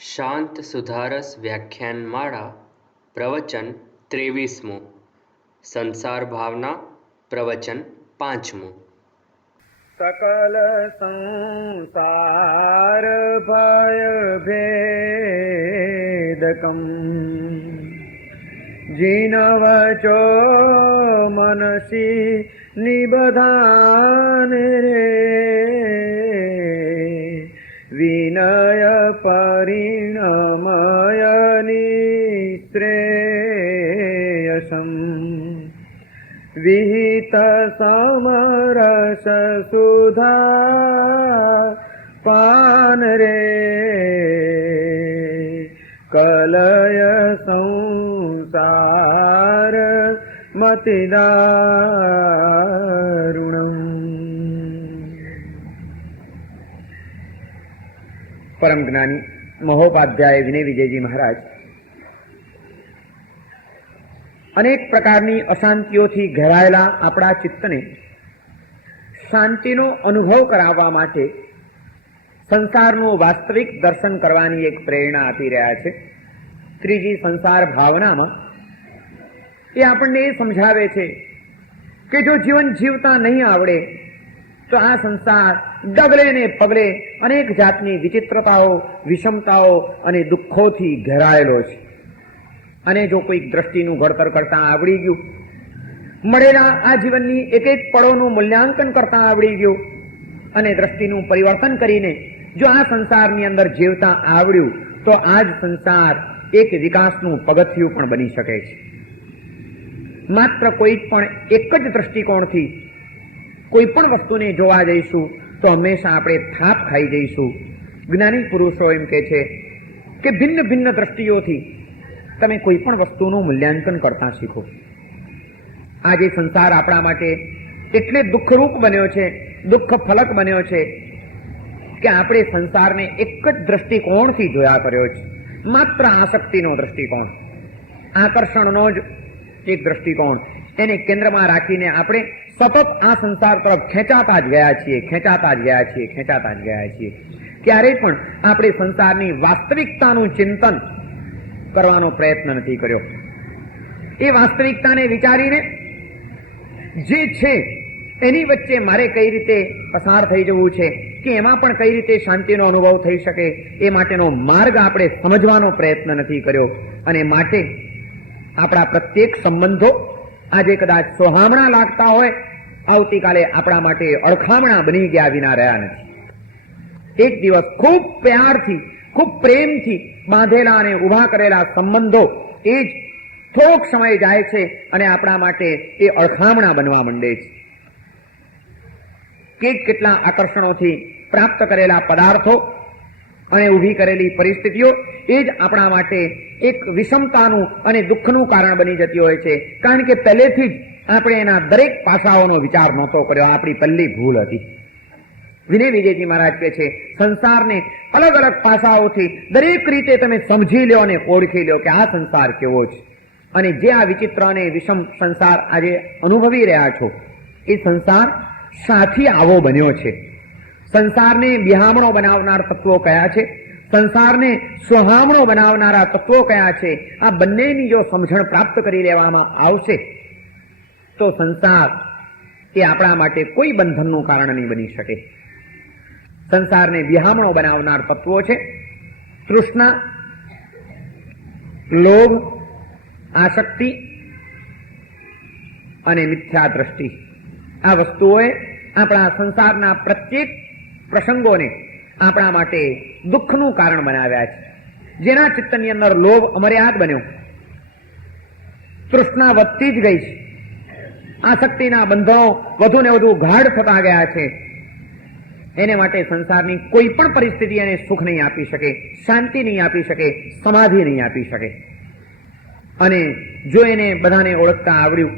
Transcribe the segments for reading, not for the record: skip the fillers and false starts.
શાંત સુધારસ વ્યાખ્યાનમાળા પ્રવચન 23મું સંસાર ભાવના પ્રવચન 5મું सकल संसार भय भेदकम जिनवचो मनसी निबधान रे विनय परिणमय निश्रेयसम् विहित समरस सुधा पान रे कलय संसार मतिदारुणम्। परम ज्ञानी महोपाध्याय विनय विजयजी महाराज अनेक प्रकारनी अशांतिओथी घेरायेला आपणा चित्तने शांतिनो अनुभव कराववा माटे संसारનું वास्तविक दर्शन करवानी एक प्रेरणा आपी रह्या छे। त्रीजी संसार भावनामां ए आपणने ए समजावे छे के जो जीवन जीवता नहीं आवड़े तो आ संसार डगले ने पगले अनेक जातनी विचित्रताओ विषमताओ अने दुखोथी घेरायेलो छे અને જો કોઈક દ્રષ્ટિનું ઘડતર કરતા આવડી ગયું, મળેલા આ જીવનની એક એક પળોનું મૂલ્યાંકન કરતા આવડી ગયું અને દ્રષ્ટિનું પરિવર્તન કરીને જો આ સંસારની અંદર જીવતા આવડ્યું તો આ જ સંસાર એક વિકાસનું પગથિયું પણ બની શકે છે। માત્ર કોઈ પણ એક જ દ્રષ્ટિકોણથી કોઈ પણ વસ્તુને જોવા જઈશું તો હંમેશા આપણે થાપ ખાઈ જઈશું। જ્ઞાની પુરુષો એમ કહે છે કે ભિન્ન ભિન્ન દ્રષ્ટિઓથી તમે કોઈ પણ વસ્તુનું મૂલ્યાંકન કરતા શીખો। આજે સંસાર આપણા માટે એટલે દુઃખરૂપ બન્યો છે, દુઃખ ફલક બન્યો છે કે આપણે સંસારને એક જ દ્રષ્ટિકોણથી જોયા કર્યો છે, માત્ર આસક્તિનો દ્રષ્ટિકોણ, આકર્ષણનો જ એક દ્રષ્ટિકોણ, એને કેન્દ્રમાં રાખીને આપણે સતત આ સંસાર તરફ ખેંચાતા જ ગયા છીએ, ખેંચાતા જ ગયા છીએ, ખેંચાતા જ ગયા છીએ। ક્યારેય પણ આપણે સંસારની વાસ્તવિકતાનું ચિંતન કરવાનો પ્રયત્ન નથી કર્યો। એ વાસ્તવિકતાને વિચારીને જે છે એની વચ્ચે મારે કઈ રીતે પસાર થઈ જવું છે કે એમાં પણ કઈ રીતે શાંતિનો અનુભવ થઈ શકે એ માટેનો માર્ગ આપણે સમજવાનો પ્રયત્ન નથી કર્યો અને માટે આપણા પ્રત્યેક સંબંધો આજે કદાચ સોહામણા લાગતા હોય, આવતીકાલે આપણા માટે અળખામણા બની ગયા વિના રહ્યા નથી। એક દિવસ ખૂબ પ્યારથી, ખૂબ પ્રેમથી બાંધેલા અને ઉભા કરેલા સંબંધો એ જ થોડોક સમય જાય છે અને આપણા માટે એ અળખામણા બનવા માંડે છે। કેટલા આકર્ષણોથી પ્રાપ્ત કરેલા પદાર્થો અને ઊભી કરેલી પરિસ્થિતિઓ એ જ આપણા માટે એક વિષમતાનું અને દુઃખનું કારણ બની જતી હોય છે, કારણ કે પહેલેથી જ આપણે એના દરેક પાસાઓનો વિચાર નહોતો કર્યો, આપણી પહેલી ભૂલ હતી। વિનય વિજયજી મહારાજ કહે છે સંસારને અલગ અલગ પાસાઓથી દરેક રીતે તમે સમજી લો અને ઓળખી લો કે આ સંસાર કેવો છે અને જે આ વિચિત્ર અને વિષમ સંસાર આજે અનુભવી રહ્યા છો એ સંસાર શાથી આવો બન્યો છે, સંસારને બિહામણો બનાવનાર તત્વો કયા છે, સંસારને સુહામણો બનાવનારા તત્વો કયા છે, આ બંનેની જો સમજણ પ્રાપ્ત કરી લેવામાં આવશે તો સંસાર એ આપણા માટે કોઈ બંધનનું કારણ નહીં બની શકે। સંસારને વિહામણો બનાવનાર તત્વો છે તૃષ્ણા, લોભ, આસક્તિ અને મિથ્યા દ્રષ્ટિ। આ વસ્તુઓએ આપણા સંસારના પ્રત્યેક પ્રસંગોને આપણા માટે દુઃખનું કારણ બનાવ્યા છે। જેના ચિત્તની અંદર લોભ અમર્યાદ બન્યો, તૃષ્ણા વધતી જ ગઈ છે, આસક્તિના બંધનો વધુ ને વધુ ગાઢ થતા ગયા છે, એને માટે સંસારની કોઈ પણ પરિસ્થિતિ એને સુખ નહીં આપી શકે, શાંતિ નહીં આપી શકે, સમાધિ નહીં આપી શકે। અને જો એને બધાને ઓળખતા આવડ્યું,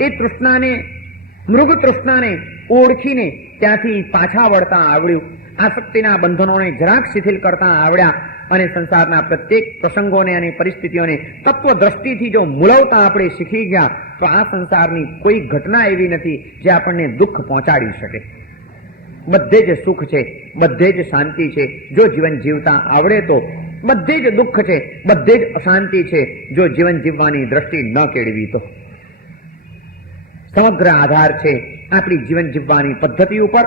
એ તૃષ્ણાને, મૃગ તૃષ્ણાને ઓળખીને ત્યાંથી પાછા વળતા આવડ્યું, આસક્તિના બંધનોને જરાક શિથિલ કરતા આવડ્યા અને સંસારના પ્રત્યેક પ્રસંગોને અને પરિસ્થિતિઓને તત્વ દ્રષ્ટિથી જો મૂલવતા આપણે શીખી ગયા તો આ સંસારની કોઈ ઘટના એવી નથી જે આપણને દુઃખ પહોંચાડી શકે। બધે જ સુખ છે, બધે જ શાંતિ છે। જો જીવન જીવતા આવડે તો બધે જ દુઃખ છે, બધે જ અશાંતિ છે, જો જીવન જીવવાની દ્રષ્ટિ ન કેળવી તો. સમગ્ર આધાર છે આપણી જીવન જીવવાની પદ્ધતિ ઉપર.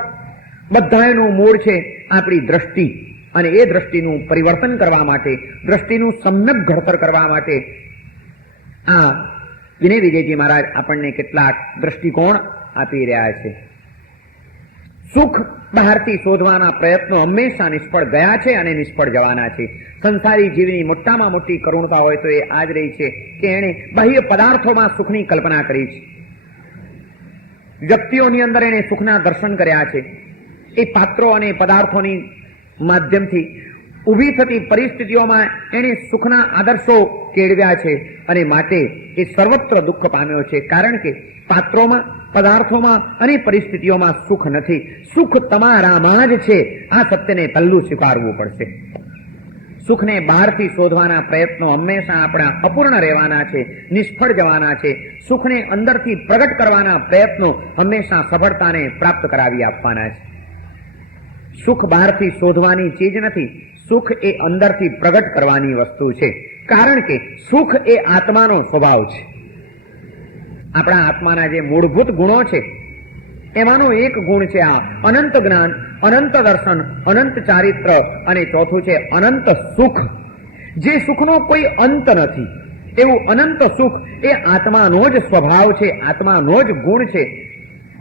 બધાનું મૂળ છે આપણી દ્રષ્ટિ, અને એ દ્રષ્ટિનું પરિવર્તન કરવા માટે, દ્રષ્ટિનું સમ્યક ઘડતર કરવા માટે આ વિનય વિજયજી મહારાજ આપણને કેટલાક દ્રષ્ટિકોણ આપી રહ્યા છે. સુખ બહારથી શોધવાના પ્રયત્નો હંમેશા નિષ્ફળ ગયા છે અને નિષ્ફળ જવાના છે. સંસારી જીવની મોટામાં મોટી કરુણતા હોય તો એ આ જ રહી છે કે એણે બાહ્ય પદાર્થોમાં સુખની કલ્પના કરી છે. વ્યક્તિઓની અંદર એણે સુખના દર્શન કર્યા છે. એ પાત્રો અને પદાર્થોની માધ્યમથી ઊભી થતી પરિસ્થિતિઓમાં એણે સુખના આદર્શો કેળવ્યા છે, અને માટે એ સર્વત્ર દુઃખ પામ્યો છે. કારણ કે પાત્રોમાં, પદાર્થોમાં અને પરિસ્થિતિઓમાં સુખ નથી. સુખ તમારામાં જ છે. આ સત્યને પહેલું સ્વીકારવું પડશે. સુખને બહારથી શોધવાના પ્રયત્નો હંમેશા આપણા અપૂર્ણ રહેવાના છે, નિષ્ફળ જવાના છે. સુખને અંદરથી પ્રગટ કરવાના પ્રયત્નો હંમેશા સફળતાને પ્રાપ્ત કરાવી આપવાના છે. સુખ બહારથી શોધવાની ચીજ નથી. સુખ એ અંદરથી પ્રગટ કરવાની વસ્તુ છે. કારણ કે સુખ એ આત્માનો સ્વભાવ છે. આપણા આત્માના જે મૂળભૂત ગુણો છે એમાંનો એક ગુણ છે આ અનંત જ્ઞાન, અનંત દર્શન, અનંત ચારિત્ર, અને ચોથું છે અનંત સુખ. જે સુખનો કોઈ અંત નથી, એવું અનંત સુખ એ આત્માનો જ સ્વભાવ છે, આત્માનો જ ગુણ છે.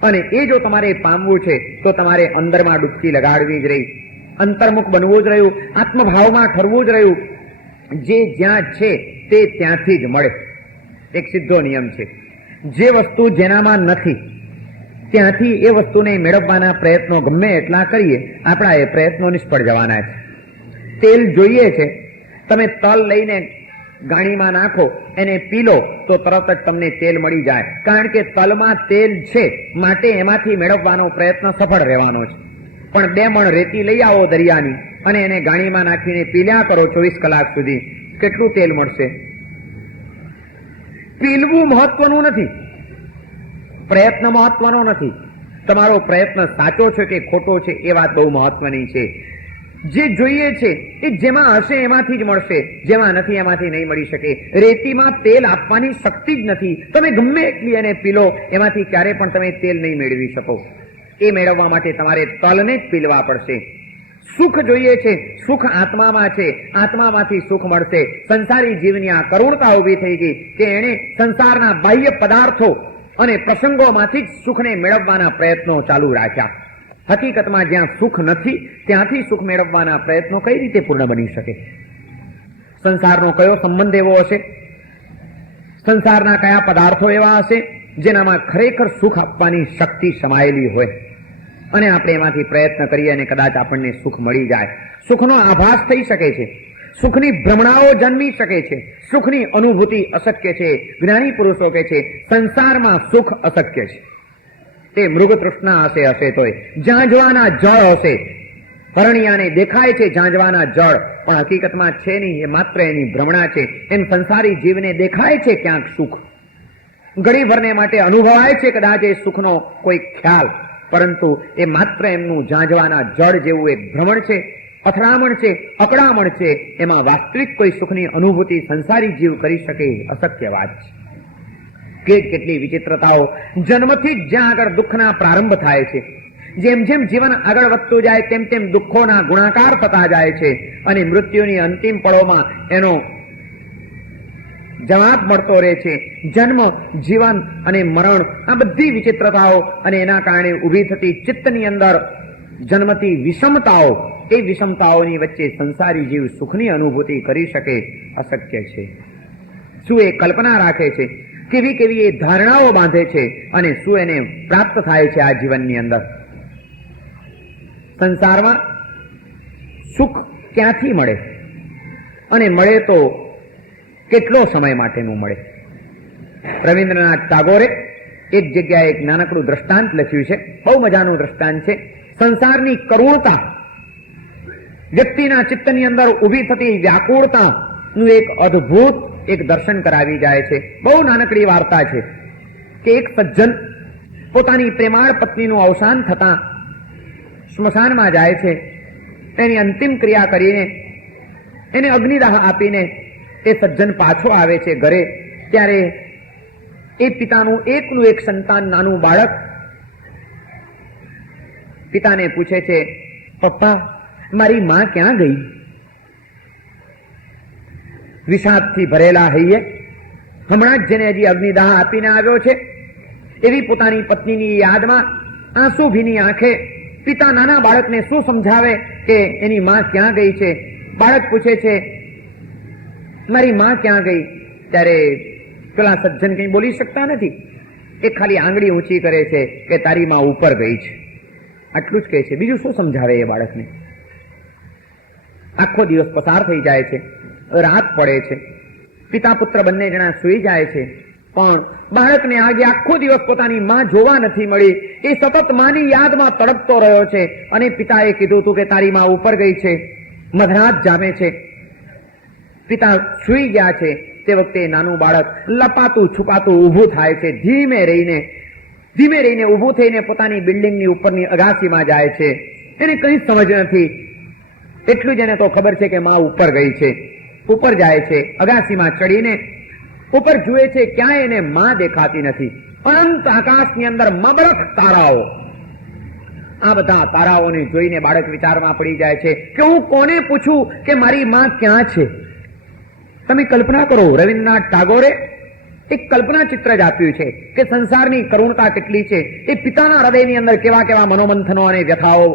અને એ જો તમારે પામવું છે તો તમારે અંદરમાં ડૂબકી લગાડવી જ રહી, અંતર્મુખ બનવું જ રહ્યું, આત્મભાવમાં ઠરવું જ રહ્યું. જે જ્યાં છે તે ત્યાંથી જ મળે. એક સીધો નિયમ છે. જે વસ્તુ જેનામાં નથી ત્યાંથી એ વસ્તુને મેળવવાના પ્રયત્નો ગમે એટલા કરીએ, આપણા એ પ્રયત્નો નિષ્ફળ જવાના છે. તેલ જોઈએ છે, તમે તલ લઈને ગાણીમાં નાખો, એને પી લો તો તરત જ તમને તેલ મળી જાય. કારણ કે તલમાં તેલ છે, માટે એમાંથી મેળવવાનો પ્રયત્ન સફળ રહેવાનો છે. પણ 2 મણ રેતી લઈ આવો દરિયાની અને એને ગાણીમાં નાખીને પીલ્યા કરો 24 કલાક સુધી, કેટલું તેલ મળશે? પીલવું મહત્વનું નથી, પ્રયત્ન મહત્વનો નથી. તમારો પ્રયત્ન સાચો છે કે ખોટો છે એ વાત બહુ મહત્વની છે. જે જોઈએ છે એ જેમાં હશે એમાંથી જ મળશે, જેમાં નથી એમાંથી નહીં મળી શકે. રેતીમાં તેલ આપવાની શક્તિ જ નથી. તમે ગમે એટલી એને પીલો, એમાંથી ક્યારે પણ તમે તેલ નહીં મેળવી શકો. એ મેળવવા માટે તમારે તલને જ પીલવા પડશે. સુખ જોઈએ છે, સુખ આત્મામાં છે, આત્મામાંથી સુખ મળશે. સંસારી જીવની આ કરુણતા ઉભી થઈ ગઈ કે એણે સંસારના બાહ્ય પદાર્થો અને પ્રસંગોમાંથી જ સુખને મેળવવાના પ્રયત્નો ચાલુ રાખ્યા. હકીકતમાં જ્યાં સુખ નથી ત્યાંથી સુખ મેળવવાના પ્રયત્નો કઈ રીતે પૂર્ણ બની શકે? સંસારનો કયો સંબંધ એવો હશે, સંસારના કયા પદાર્થો એવા હશે જેનામાં ખરેખર સુખ આપવાની શક્તિ સમાયેલી હોય, અને આપણે એમાંથી પ્રયત્ન કરીએ અને કદાચ આપણને સુખ મળી જાય. સુખનો આભાસ થઈ શકે છે, સુખની ભ્રમણાઓ જન્મી શકે છે, સુખની અનુભૂતિ અશક્ય છે. જ્ઞાની પુરુષો કહે છે સંસારમાં સુખ અશક્ય છે. તે મૃગ તૃષ્ણા હશે તોય, ઝાંઝવાના જળ હશે. હરણિયાને દેખાય છે ઝાંઝવાના જળ, પણ હકીકતમાં છે નહીં, એ માત્ર એની ભ્રમણા છે. એમ સંસારી જીવને દેખાય છે ક્યાંક સુખ, ઘડીભરને માટે અનુભવાય છે કદાચ એ સુખનો કોઈ ખ્યાલ, પરંતુ એ માત્ર એમનું ઝાંઝવાના જળ જેવું એક ભ્રમણ છે, અથડામણ છે, અકળામણ છે. એમાં વાસ્તવિક કોઈ સુખની અનુભૂતિ સંસારી જીવ કરી શકે અશક્ય વાત છે. કેટલી વિચિત્રતાઓ! જન્મથી જ જ્યાં આગળ દુઃખના પ્રારંભ થાય છે, જેમ જેમ જીવન આગળ વધતું જાય તેમ તેમ દુઃખોના ગુણાકાર થતા જાય છે, અને મૃત્યુની અંતિમ પળોમાં એનો જવાબ મળતો રહે છે. જન્મ, જીવન અને મરણ, આ બધી વિચિત્રતાઓ અને એના કારણે ઊભી થતી ચિત્તની અંદર જન્મતી વિષમતાઓ, એ વિષમતાઓની વચ્ચે સંસારી જીવ સુખની અનુભૂતિ કરી શકે અશક્ય છે. શું એ કલ્પના રાખે છે, કેવી કેવી એ ધારણાઓ બાંધે છે, અને શું એને પ્રાપ્ત થાય છે આ જીવનની અંદર? સંસારમાં સુખ ક્યાંથી મળે, અને મળે તો કેટલો સમય માટેનું મળે? રવિન્દ્રનાથ ટાગોરે એક જગ્યાએ એક નાનકડું દ્રષ્ટાંત લખ્યું છે, બહુ મજાનું દ્રષ્ટાંત છે. સંસારની કરુણતા, વ્યક્તિના ચિત્તની અંદર ઊભી થતી વ્યાકુળતાનું એક અદ્ભુત એક દર્શન કરાવી જાય છે. બહુ નાનકડી વાર્તા છે કે એક સજ્જન પોતાની પ્રેમાળ પત્નીનું અવસાન થતા સ્મશાનમાં જાય છે. તેની અંતિમ ક્રિયા કરીને એને અગ્નિદાહ આપીને એ સજ્જન પાછો આવે છે ઘરે, ત્યારે એ પિતાનું એકનું એક સંતાન નાનું બાળક પિતાને પૂછે છે, પપ્પા મારી માં ક્યાં ગઈ? વિષાદથી ભરેલા હૈયે હમણાં જ જેને હજી અગ્નિદાહ આપીને આવ્યો છે એવી પોતાની પત્નીની યાદમાં આંસુ ભીની આંખે પિતા નાના બાળકને શું સમજાવે કે એની માં ક્યાં ગઈ છે? બાળક પૂછે છે, મારી માં ક્યાં ગઈ? ત્યારે પેલા સજ્જન કંઈ બોલી શકતા નથી. એ ખાલી આંગળી ઊંચી કરે છે કે તારી માં ઉપર ગઈ છે, આટલું જ કહે છે. બીજું શું સમજાવે એ બાળકને? આખો દિવસ પસાર થઈ જાય છે, રાત પડે છે, પિતા પુત્ર બંને જણા સૂઈ જાય છે, પણ બાળકને આજે આખો દિવસ પોતાની માં જોવા નથી મળી. એ સતત માની યાદમાં તડપતો રહ્યો છે અને પિતાએ કીધું હતું કે તારી માં ઉપર ગઈ છે. મધરાત જામે છે, પિતા સૂઈ ગયા છે, તે વખતે નાનું બાળક લપાતું છુપાતું ઊભું થાય છે. ધીમે રહીને ઊભું થઈને પોતાની બિલ્ડિંગની ઉપરની અગાસીમાં જાય છે. એને કંઈ સમજ નથી, એટલું જ એને તો ખબર છે કે માં ઉપર ગઈ છે. ઉપર જાય છે, અગાસીમાં ચડીને ઉપર જુએ છે, ક્યાંય એને માં દેખાતી નથી. અનંત આકાશની અંદર મબરખ તારાઓ. આ બધા તારાઓને જોઈને બાળક વિચારમાં પડી જાય છે કે હું કોને પૂછું કે મારી માં ક્યાં છે? તમે કલ્પના કરો, રવિન્દ્રનાથ ટાગોરે એક કલ્પના ચિત્ર જ આપ્યું છે કે સંસારની કરુણતા કેટલી છે. એ પિતાના હૃદયની અંદર કેવા કેવા મનોમંથનો અને વ્યથાઓ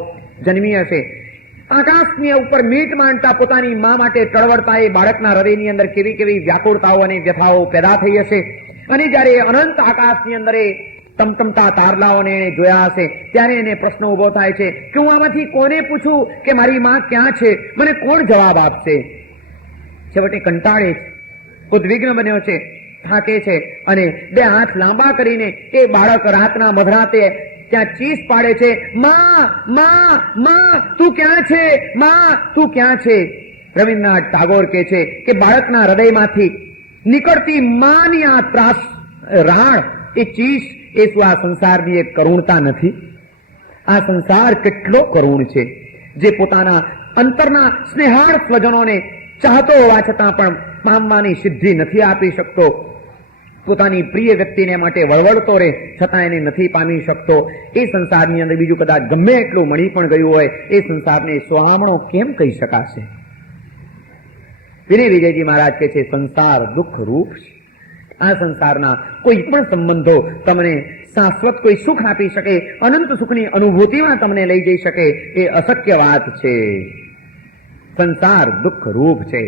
જન્મી હશે. આકાશની ઉપર મીટ માંડતા પોતાની મા માટે ટળવળતા એ બાળકના હૃદયની અંદર કેવી કેવી વ્યાકુળતાઓ અને વ્યથાઓ પેદા થઈ હશે. અને જ્યારે અનંત આકાશની અંદર એ ટમટમતા તારલાઓને જોયા હશે ત્યારે એને પ્રશ્ન ઉભો થાય છે કે હું આમાંથી કોને પૂછું કે મારી માં ક્યાં છે? મને કોણ જવાબ આપશે? છેવટે કંટાળે છે, ઉદ્વિગ્ન બન્યો છે, થાકે છે અને બે હાથ લાંબા કરીને એ બાળક રાતના મધરાતે ત્યાં ચીસ પાડે છે, માં માં માં તું ક્યાં છે? માં તું ક્યાં છે? રવિન્દ્રનાથ ટાગોર કહે છે કે બાળકના હૃદયમાંથી નીકળતી માની આ ત્રાસ રાણ, એ ચીસ, એ શું આ સંસારની એક કરુણતા નથી? આ સંસાર કેટલો કરુણ છે, જે પોતાના અંતરના સ્નેહાળ સ્વજનોને ચાહતો હોવા છતાં પણ પામવાની સિદ્ધિ નથી આપી શકતો. પોતાની પ્રિય વ્યક્તિને માટે વળવળતો રહે છતાં એને નથી પામી શકતો. એ સંસારની અંદર બીજું કદાચ ગમે એટલું મળી પણ ગયું હોય, એ સંસારને સોહામણો કેમ કહી શકાશે? વિનય વિજયજી મહારાજ કહે છે, સંસાર દુઃખ રૂપ છે. આ સંસારના કોઈ પણ સંબંધો તમને શાશ્વત કોઈ સુખ આપી શકે, અનંત સુખની અનુભૂતિમાં તમને લઈ જઈ શકે, એ અશક્ય વાત છે. સંસાર દુઃખ રૂપ છે,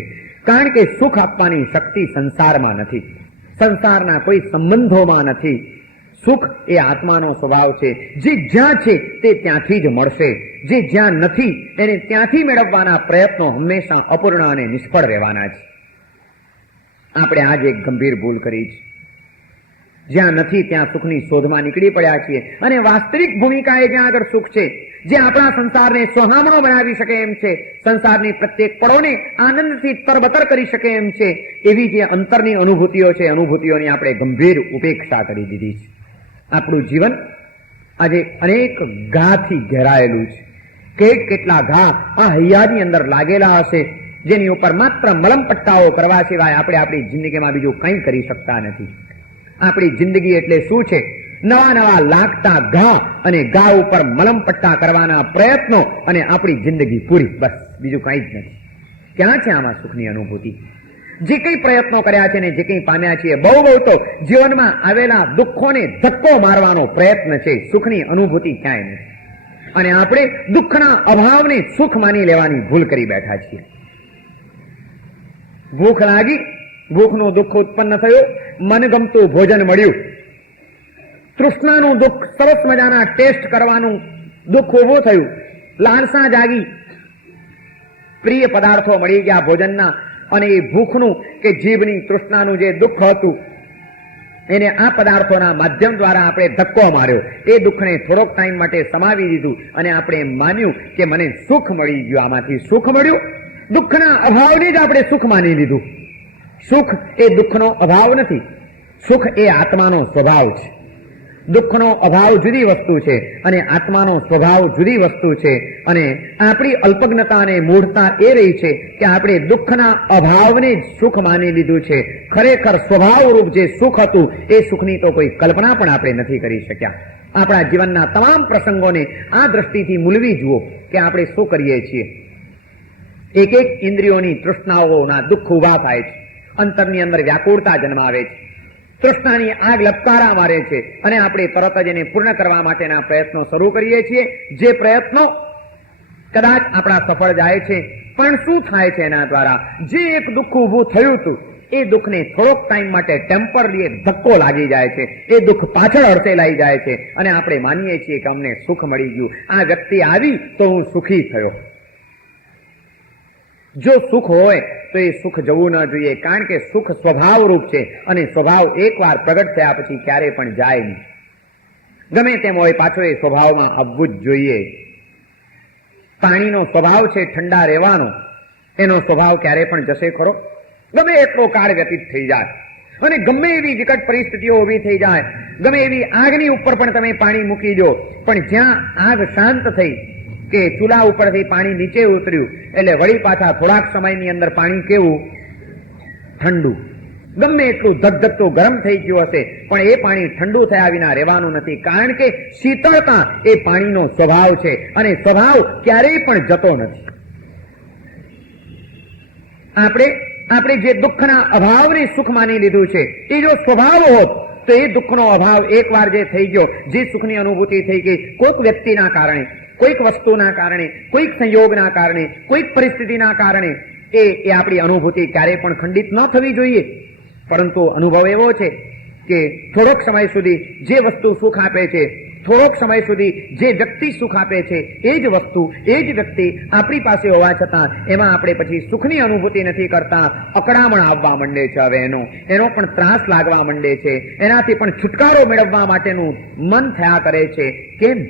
કારણ કે સુખ આપવાની શક્તિ સંસારમાં નથી, સંસારના કોઈ સંબંધોમાં નથી. સુખ એ આત્માનો સ્વભાવ છે. જે જ્યાં છે તે ત્યાંથી જ મળશે, જે જ્યાં નથી એને ત્યાંથી મેળવવાના પ્રયત્નો હંમેશા અપૂર્ણ અને નિષ્ફળ રહેવાના છે. આપણે આજે એક ગંભીર ભૂલ કરી છે. જ્યાં નથી ત્યાં સુખની શોધમાં નીકળી પડ્યા છીએ અને વાસ્તવિક ભૂમિકા એ જ્યાં આગળ સુખ છે, જે આપણા સંસારને સોહામણો બનાવી શકે એમ છે, સંસારની પ્રત્યેક પળોને આનંદથી તરબતર કરી શકે એમ છે, એવી જે અંતરની અનુભૂતિઓ છે, અનુભૂતિઓની આપણે ગંભીર ઉપેક્ષા કરી દીધી છે. આપણું જીવન આજે અનેક ઘાથી ઘેરાયેલું છે. કેટલા ઘા આ હૈયાની અંદર લાગેલા હશે, જેની ઉપર માત્ર મલમ પટ્ટાઓ કરવા સિવાય આપણે આપણી જિંદગીમાં બીજું કંઈ કરી શકતા નથી. આપણી જિંદગી એટલે શું છે? નવા નવા લાગતા ઘા અને ઘા ઉપર મલમ પટ્ટા કરવાના પ્રયત્નો અને આપણી જિંદગી પૂરી, બસ બીજું કંઈ જ નથી. ક્યાં છે આમાં સુખની અનુભૂતિ? જે કંઈ પ્રયત્નો કર્યા છે ને જે કંઈ પામ્યા છીએ, બહુ તો જીવનમાં આવેલા દુઃખોને ધક્કો મારવાનો પ્રયત્ન છે, સુખની અનુભૂતિ ક્યાંય નથી. અને આપણે દુઃખના અભાવને સુખ માની લેવાની ભૂલ કરી બેઠા છીએ. ભૂખ લાગી, ભૂખનું દુઃખ ઉત્પન્ન થયું, મનગમતું ભોજન મળ્યું, તૃષ્ણાનું દુઃખ, સરસ મજાના ટેસ્ટ કરવાનું દુઃખ ઉભું થયું, લાલસા જાગી, પ્રિય પદાર્થો મળી ગયા ભોજનના, અને એ ભૂખનું કે જીભની તૃષ્ણાનું જે દુઃખ હતું એને આ પદાર્થોના માધ્યમ દ્વારા આપણે ધક્કો માર્યો. એ દુઃખને થોડોક ટાઈમ માટે સમાવી દીધું અને આપણે એમ માન્યું કે મને સુખ મળી ગયું, આમાંથી સુખ મળ્યું. દુઃખના અભાવને જ આપણે સુખ માની લીધું. સુખ એ દુઃખનો અભાવ નથી, સુખ એ આત્માનો સ્વભાવ છે. દુઃખનો અભાવ જુદી વસ્તુ છે અને આત્માનો સ્વભાવ જુદી વસ્તુ છે. અને આપણી અલ્પજ્ઞતા અને મૂઢતા એ રહી છે કે આપણે દુઃખના અભાવને જ સુખ માની લીધું છે. ખરેખર સ્વભાવરૂપ જે સુખ હતું એ સુખની તો કોઈ કલ્પના પણ આપણે નથી કરી શક્યા. આપણા જીવનના તમામ પ્રસંગોને આ દ્રષ્ટિથી મૂલવી જુઓ કે આપણે શું કરીએ છીએ. એક એક ઇન્દ્રિયોની તૃષ્ણાઓના દુઃખ ઉભા થાય છે, અંતરની અંદર વ્યાકુળતા જન્માવે છે, તૃષ્ણાની આગ લપકારા મારે છે અને આપણે તરત જ એને પૂર્ણ કરવા માટેના પ્રયત્નો શરૂ કરીએ છીએ. જે પ્રયત્નો કદાચ આપણા સફળ જાય છે, પણ શું થાય છે એના દ્વારા? જે એક દુઃખ ઊભું થયું હતું એ દુઃખને થોડોક ટાઈમ માટે ટેમ્પરરી એક ધક્કો લાગી જાય છે, એ દુઃખ પાછળ અડસેલાઈ જાય છે અને આપણે માનીએ છીએ કે અમને સુખ મળી ગયું, આ વ્યક્તિ આવી તો હું સુખી થયો. જો સુખ હોય તો એ સુખ જવું ન જોઈએ, કારણ કે સુખ સ્વભાવરૂપ છે અને સ્વભાવ એકવાર પ્રગટ થયા પછી ક્યારે પણ જાય નહીં. ગમે તેમ હોય પાછો એ સ્વભાવમાં આવવું જ જોઈએ. પાણીનો સ્વભાવ છે ઠંડા રહેવાનો, એનો સ્વભાવ ક્યારે પણ જશે ખરો? ગમે એટલો કાળ વ્યતીત થઈ જાય અને ગમે એવી વિકટ પરિસ્થિતિઓ ઉભી થઈ જાય, ગમે એવી આગની ઉપર પણ તમે પાણી મૂકી દો, પણ જ્યાં આગ શાંત થઈ કે ચૂલા ઉપરથી પાણી નીચે ઉતર્યું એટલે વળી પાછા થોડાક સમયની અંદર પાણી કેવું? ઠંડુ. ગમે એટલું ધગધગતું ગરમ થઈ ગયું હશે પણ એ પાણી ઠંડુ થયા વિના રહેવાનું નથી, કારણ કે શીતળતા એ પાણીનો સ્વભાવ છે અને સ્વભાવ ક્યારેય પણ જતો નથી. આપણે જે દુઃખના અભાવને સુખ માની લીધું છે એ જો સ્વભાવ હોત તો એ દુઃખનો અભાવ એકવાર જે થઈ ગયો, જે સુખની અનુભૂતિ થઈ ગઈ કોઈક વ્યક્તિના કારણે, કોઈક વસ્તુના કારણે, કોઈક સંયોગના કારણે, કોઈક પરિસ્થિતિના કારણે, એ આપણી અનુભૂતિ ક્યારેય પણ ખંડિત ન થવી જોઈએ. પરંતુ અનુભવ એવો છે કે થોડોક સમય સુધી જે વસ્તુ સુખ આપે છે, થોડોક સમય સુધી જે વ્યક્તિ સુખ આપે છે, એ જ વસ્તુ, એ જ વ્યક્તિ આપણી પાસે હોવા છતાં એમાં આપણે પછી સુખની અનુભૂતિ નથી કરતા. અકળામણ આવવા માંડે છે, હવે એનો પણ ત્રાસ લાગવા માંડે છે, એનાથી પણ છુટકારો મેળવવા માટેનું મન થયા કરે છે. કેમ?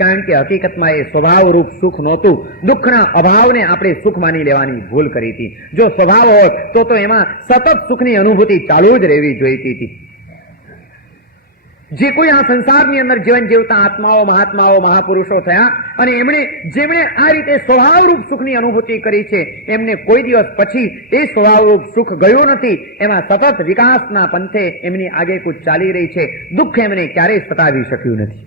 કારણ કે હકીકતમાં એ સ્વભાવરૂપ સુખ નહોતું. દુઃખના અભાવને આપણે સુખ માની લેવાની ભૂલ કરી હતી. જો સ્વભાવ હોત તો એમાં સતત સુખની અનુભૂતિ ચાલુ જ રહેવી જોઈતી હતી. જે કોઈ આ સંસારની અંદર જીવન જીવતા આત્માઓ, મહાત્માઓ, મહાપુરુષો થયા અને જેમણે આ રીતે સ્વભાવરૂપ સુખની અનુભૂતિ કરી છે, એમને કોઈ દિવસ પછી એ સ્વભાવરૂપ સુખ ગયું નથી. એમાં સતત વિકાસના પંથે એમની આગેકૂચ ચાલી રહી છે. દુઃખ એમને ક્યારેય સતાવી શક્યું નથી.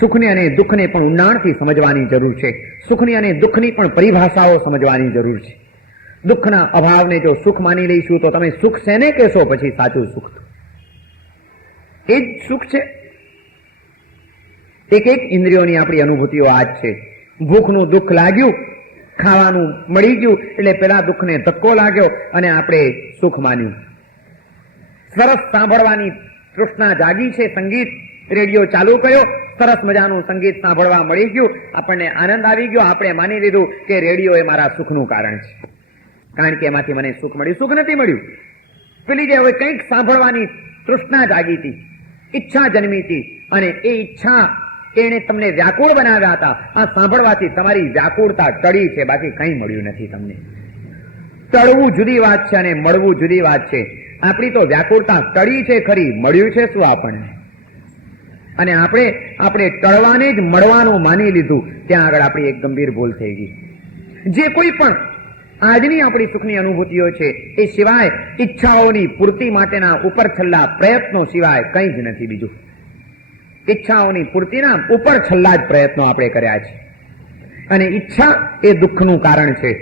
સુખને અને દુઃખને પણ ઊંડાણથી સમજવાની જરૂર છે. સુખની અને દુઃખની પણ પરિભાષાઓ સમજવાની જરૂર છે. દુઃખના અભાવને જો સુખ માની લઈશું તો તમે સુખ શેને કહેશો પછી સાચું સુખ? એ જ સુખ છે. એક એક ઇન્દ્રિયોની આપણી અનુભૂતિઓ આ જ છે. ભૂખનું દુઃખ લાગ્યું, ખાવાનું મળી ગયું એટલે પેલા દુઃખને ધક્કો લાગ્યો અને આપણે સુખ માન્યું. સરસ સાંભળવાની તૃષ્ણા જાગી છે, સંગીત રેડિયો ચાલુ કર્યો, સરસ મજાનું સંગીત સાંભળવા મળી ગયું, આપણને આનંદ આવી ગયો, આપણે માની લીધું કે રેડિયો એ મારા સુખનું કારણ છે, કારણ કે એમાંથી મને સુખ મળ્યું. સુખ નથી મળ્યું. પેલી જે હવે કંઈક સાંભળવાની તૃષ્ણા જાગી હતી, ઈચ્છા જન્મી હતી અને એ ઈચ્છા એને તમને વ્યાકુળ બનાવ્યા હતા. આ સાંભળવાથી તમારી વ્યાકુળતા ટળી છે, બાકી કંઈ મળ્યું નથી તમને. ટળવું જુદી વાત છે અને મળવું જુદી વાત છે. આપણી તો વ્યાકુળતા ટળી છે ખરી, મળ્યું છે શું આપણને? અને આપણે ટળવાને જ મળવાનું માની લીધું. ત્યાં આગળ આપણી એક ગંભીર ભૂલ થઈ ગઈ. જે કોઈ પણ આજની આપણી સુખની અનુભૂતિઓ છે એ સિવાય ઈચ્છાઓની પૂર્તિ માટેના ઉપર છલ્લા પ્રયત્નો સિવાય કંઈ જ નથી બીજું. ઈચ્છાઓની પૂર્તિના ઉપર છલ્લા જ પ્રયત્નો આપણે કર્યા છે અને ઈચ્છા એ દુઃખનું કારણ છે.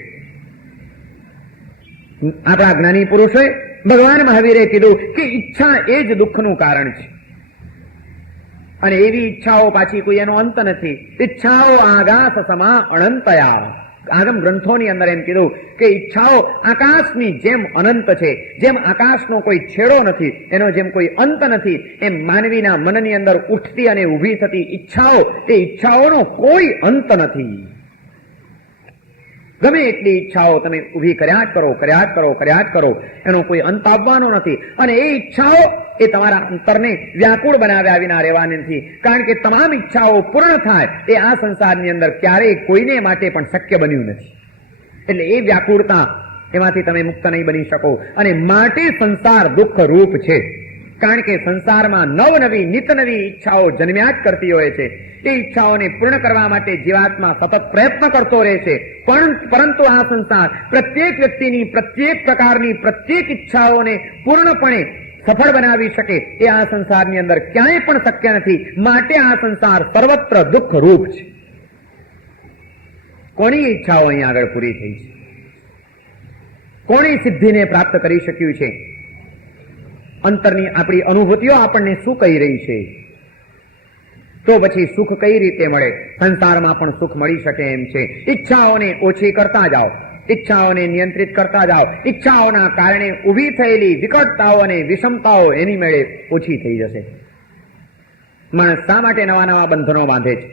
આપણા જ્ઞાની પુરુષોએ, ભગવાન મહાવીરે કીધું કે ઈચ્છા એ જ દુઃખનું કારણ છે અને એવી ઈચ્છાઓ પાછી કોઈ એનો અંત નથી. ઈચ્છાઓ આગાસ સમા અનંતયા. આગમ ગ્રંથોની અંદર એમ કીધું કે ઈચ્છાઓ આકાશની જેમ અનંત છે. જેમ આકાશનો કોઈ છેડો નથી, એનો જેમ કોઈ અંત નથી, એમ માનવીના મનની અંદર ઉઠતી અને ઊભી થતી ઈચ્છાઓ, એ ઈચ્છાઓનો કોઈ અંત નથી. ગમે એટલી ઈચ્છાઓ તમે ઊભી કર્યા જ કરો, એનો કોઈ અંત આવવાનો નથી. અને એ ઈચ્છાઓ એ તમારા અંતરને વ્યાકુળ બનાવ્યા વિના રહેવાની નથી, કારણ કે તમામ ઈચ્છાઓ પૂર્ણ થાય એ આ સંસારની અંદર ક્યારેય કોઈને માટે પણ શક્ય બન્યું નથી. એટલે એ વ્યાકુળતા, એમાંથી તમે મુક્ત નહીં બની શકો અને માટે સંસાર દુઃખ રૂપ છે. કારણ કે સંસારમાં નવનવી નિતનવી ઈચ્છાઓ જન્મ્યા જ કરતી હોય છે. એ ઈચ્છાઓને પૂર્ણ કરવા માટે જીવાત્મા સતત પ્રયત્ન કરતો રહે છે. પરંતુ આ સંસાર પ્રત્યેક વ્યક્તિની પ્રત્યેક પ્રકારની પ્રત્યેક ઈચ્છાઓને પૂર્ણપણે સફળ બનાવી શકે એ આ સંસારની અંદર ક્યાંય પણ શક્ય નથી. માટે આ સંસાર સર્વત્ર દુઃખ રૂપ છે. કોની ઈચ્છાઓ અહીં આગળ પૂરી થઈ છે? કોની સિદ્ધિને પ્રાપ્ત કરી શક્યું છે? અંતરની આપણી અનુભૂતિઓ આપણને શું કહી રહી છે? તો પછી સુખ કઈ રીતે મળે? સંસારમાં પણ સુખ મળી શકે એમ છે. ઈચ્છાઓને ઓછી કરતા જાઓ, ઈચ્છાઓને નિયંત્રિત કરતા જાઓ. ઈચ્છાઓના કારણે ઊભી થયેલી વિકટતાઓ અને વિષમતાઓ એની મેળે ઓછી થઈ જશે. માણસ શા માટે નવા નવા બંધનો બાંધે છે?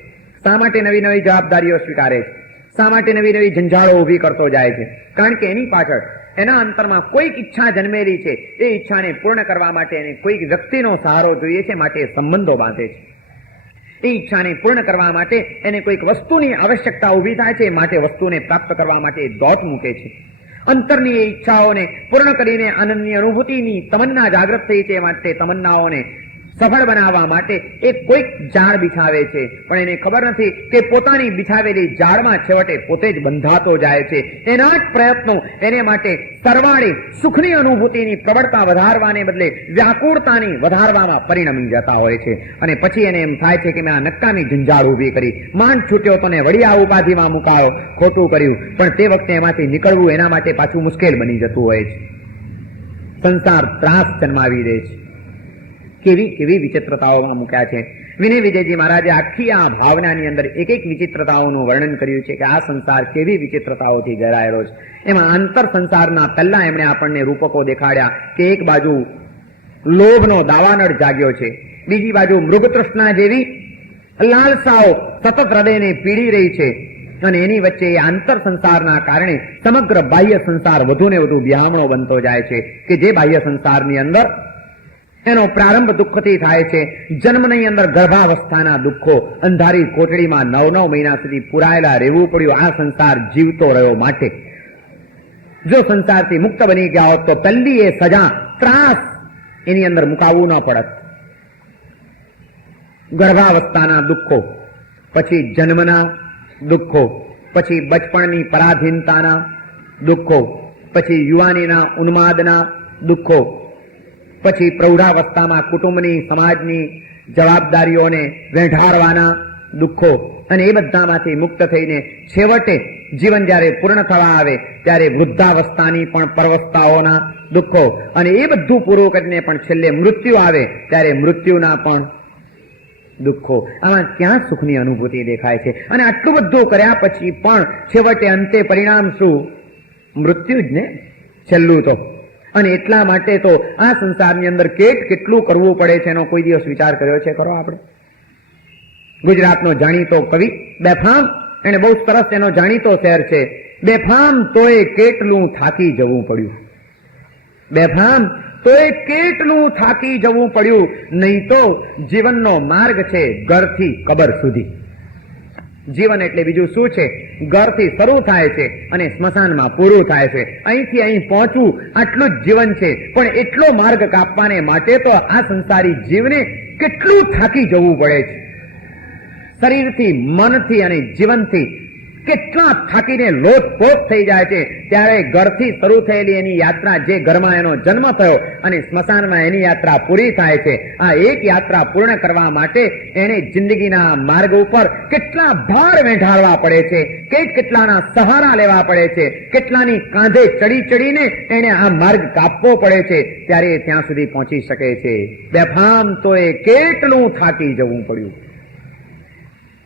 શા માટે નવી નવી જવાબદારીઓ સ્વીકારે છે? શા માટે નવી નવી ઝંઝાળો ઊભી કરતો જાય છે? કારણ કે એની પાછળ એના અંતરમાં કોઈક ઈચ્છા જન્મેલી છે. એ ઈચ્છાને પૂર્ણ કરવા માટે એને કોઈક વ્યક્તિનો સહારો જોઈએ છે, માટે સંબંધો બાંધે છે. એ ઈચ્છાને પૂર્ણ કરવા માટે એને કોઈક વસ્તુની આવશ્યકતા ઊભી થાય છે, માટે વસ્તુને પ્રાપ્ત કરવા માટે દોટ મૂકે છે. અંતરની એ ઈચ્છાઓને પૂર્ણ કરીને આનંદની અનુભૂતિની તમન્ના જાગૃત થઈ છે, માટે તમન્નાઓને સફળ બનાવવા માટે એ કોઈક ઝાડ બિછાવે છે. પણ એને ખબર નથી કે પોતાની બિછાવેલી ઝાડમાં છેવટે પોતે જ બંધાતો જાય છે. એના જ પ્રયત્નો એને માટે સરવાળે સુખની અનુભૂતિની પ્રબળતા વધારવાને બદલે વ્યાકુળતાની વધારવામાં પરિણમી જતા હોય છે. અને પછી એને એમ થાય છે કે મેં આ નક્કાની ઝંઝાળ ઊભી કરી, માંડ છૂટ્યો તો ને વળી આ ઉપાધિમાં મુકાયો, ખોટું કર્યું. પણ તે વખતે એમાંથી નીકળવું એના માટે પાછું મુશ્કેલ બની જતું હોય છે. સંસાર ત્રાસ જન્માવી દે છે. કેવી કેવી વિચિત્રતાઓમાં મૂક્યા છે. વિનય વિજયજી મહારાજે આખી આ ભાવનાની અંદર એક એક વિચિત્રતાઓનું વર્ણન કર્યું છે કે આ સંસાર કેવી વિચિત્રતાઓથી ઘેરાયેલો છે. એમાં આંતર સંસારના પહેલા એમણે આપણને રૂપકો દેખાડ્યા કે એક બાજુ લોભનો દાવાનળ જાગ્યો છે, બીજી બાજુ મૃગતૃષ્ણા જેવી લાલસાઓ સતત હૃદયને પીડી રહી છે, અને એની વચ્ચે એ આંતર સંસારના કારણે સમગ્ર બાહ્ય સંસાર વધુ ને વધુ બિહામણો બનતો જાય છે. કે જે બાહ્ય સંસારની અંદર એનો પ્રારંભ દુઃખથી થાય છે. જન્મની અંદર ગર્ભાવસ્થાના દુઃખો, અંધારી કોટડીમાં 9-9 મહિના સુધી પુરાયેલા રહેવું પડ્યું આ સંસાર જીવતો રહ્યો. માટે જો સંસારથી મુક્ત બની ગયા હોત તો પહેલી એ સજા ત્રાસ એની અંદર મુકાવવું ન પડત. ગર્ભાવસ્થાના દુઃખો, પછી જન્મના દુઃખો, પછી બચપણની પરાધીનતાના દુઃખો, પછી યુવાનીના ઉન્માદના દુઃખો, પછી પ્રૌઢાવસ્થામાં કુટુંબની સમાજની જવાબદારીઓને વેઢારવાના દુઃખો, અને એ બધામાંથી મુક્ત થઈને છેવટે જીવન જ્યારે પૂર્ણ થવા આવે ત્યારે વૃદ્ધાવસ્થાની પણ પરવસ્તાઓના દુઃખો, અને એ બધું પૂરું કરીને પણ છેલ્લે મૃત્યુ આવે ત્યારે મૃત્યુના પણ દુઃખો. આમાં ક્યાં સુખની અનુભૂતિ દેખાય છે? અને આટલું બધું કર્યા પછી પણ છેવટે અંતે પરિણામ શું? મૃત્યુ જ ને છેલ્લું તો. અને એટલા માટે તો આ સંસારની અંદર કેટલું કરવું પડે છે એનો કોઈ દિવસ વિચાર કર્યો છે ખરો આપણે? ગુજરાતનો જાણીતો કવિ બેફામ, એને બહુ સરસ એનો જાણીતો શેર છે, બેફામ તોય કેટલું થાકી જવું પડ્યું. બેફામ તોય કેટલું થાકી જવું પડ્યું, નહીં તો જીવનનો માર્ગ છે ઘરથી કબર સુધી. જીવન એટલે બીજું શું છે? ઘરથી શરૂ થાય છે અને સ્મશાનમાં પૂરું થાય છે. અહીંથી અહીં પહોંચવું આટલું જ જીવન છે. પણ એટલો માર્ગ કાપવાને માટે તો આ સંસારી જીવને કેટલું થાકી જવું પડે છે. શરીરથી, મનથી અને જીવનથી કેટલા થાકીને લોટપોટ થઈ જાય છે. ત્યારે ઘરથી શરૂ થયેલી એની યાત્રા, જે ઘરમાં એનો જન્મ થયો અને સ્મશાનમાં એની યાત્રા પૂરી થાય છે, આ એક યાત્રા પૂર્ણ કરવા માટે એને જિંદગીના માર્ગ ઉપર કેટલા ભાર વેઠાળવા પડે છે, કેટલાના સહારા લેવા પડે છે, કેટલાની કાંધે ચડી ચડીને એને આ માર્ગ કાપવો પડે છે, ત્યારે ત્યાં સુધી પહોંચી શકે છે. બેફામ તો એ કેટલું થાકી જવું પડ્યું.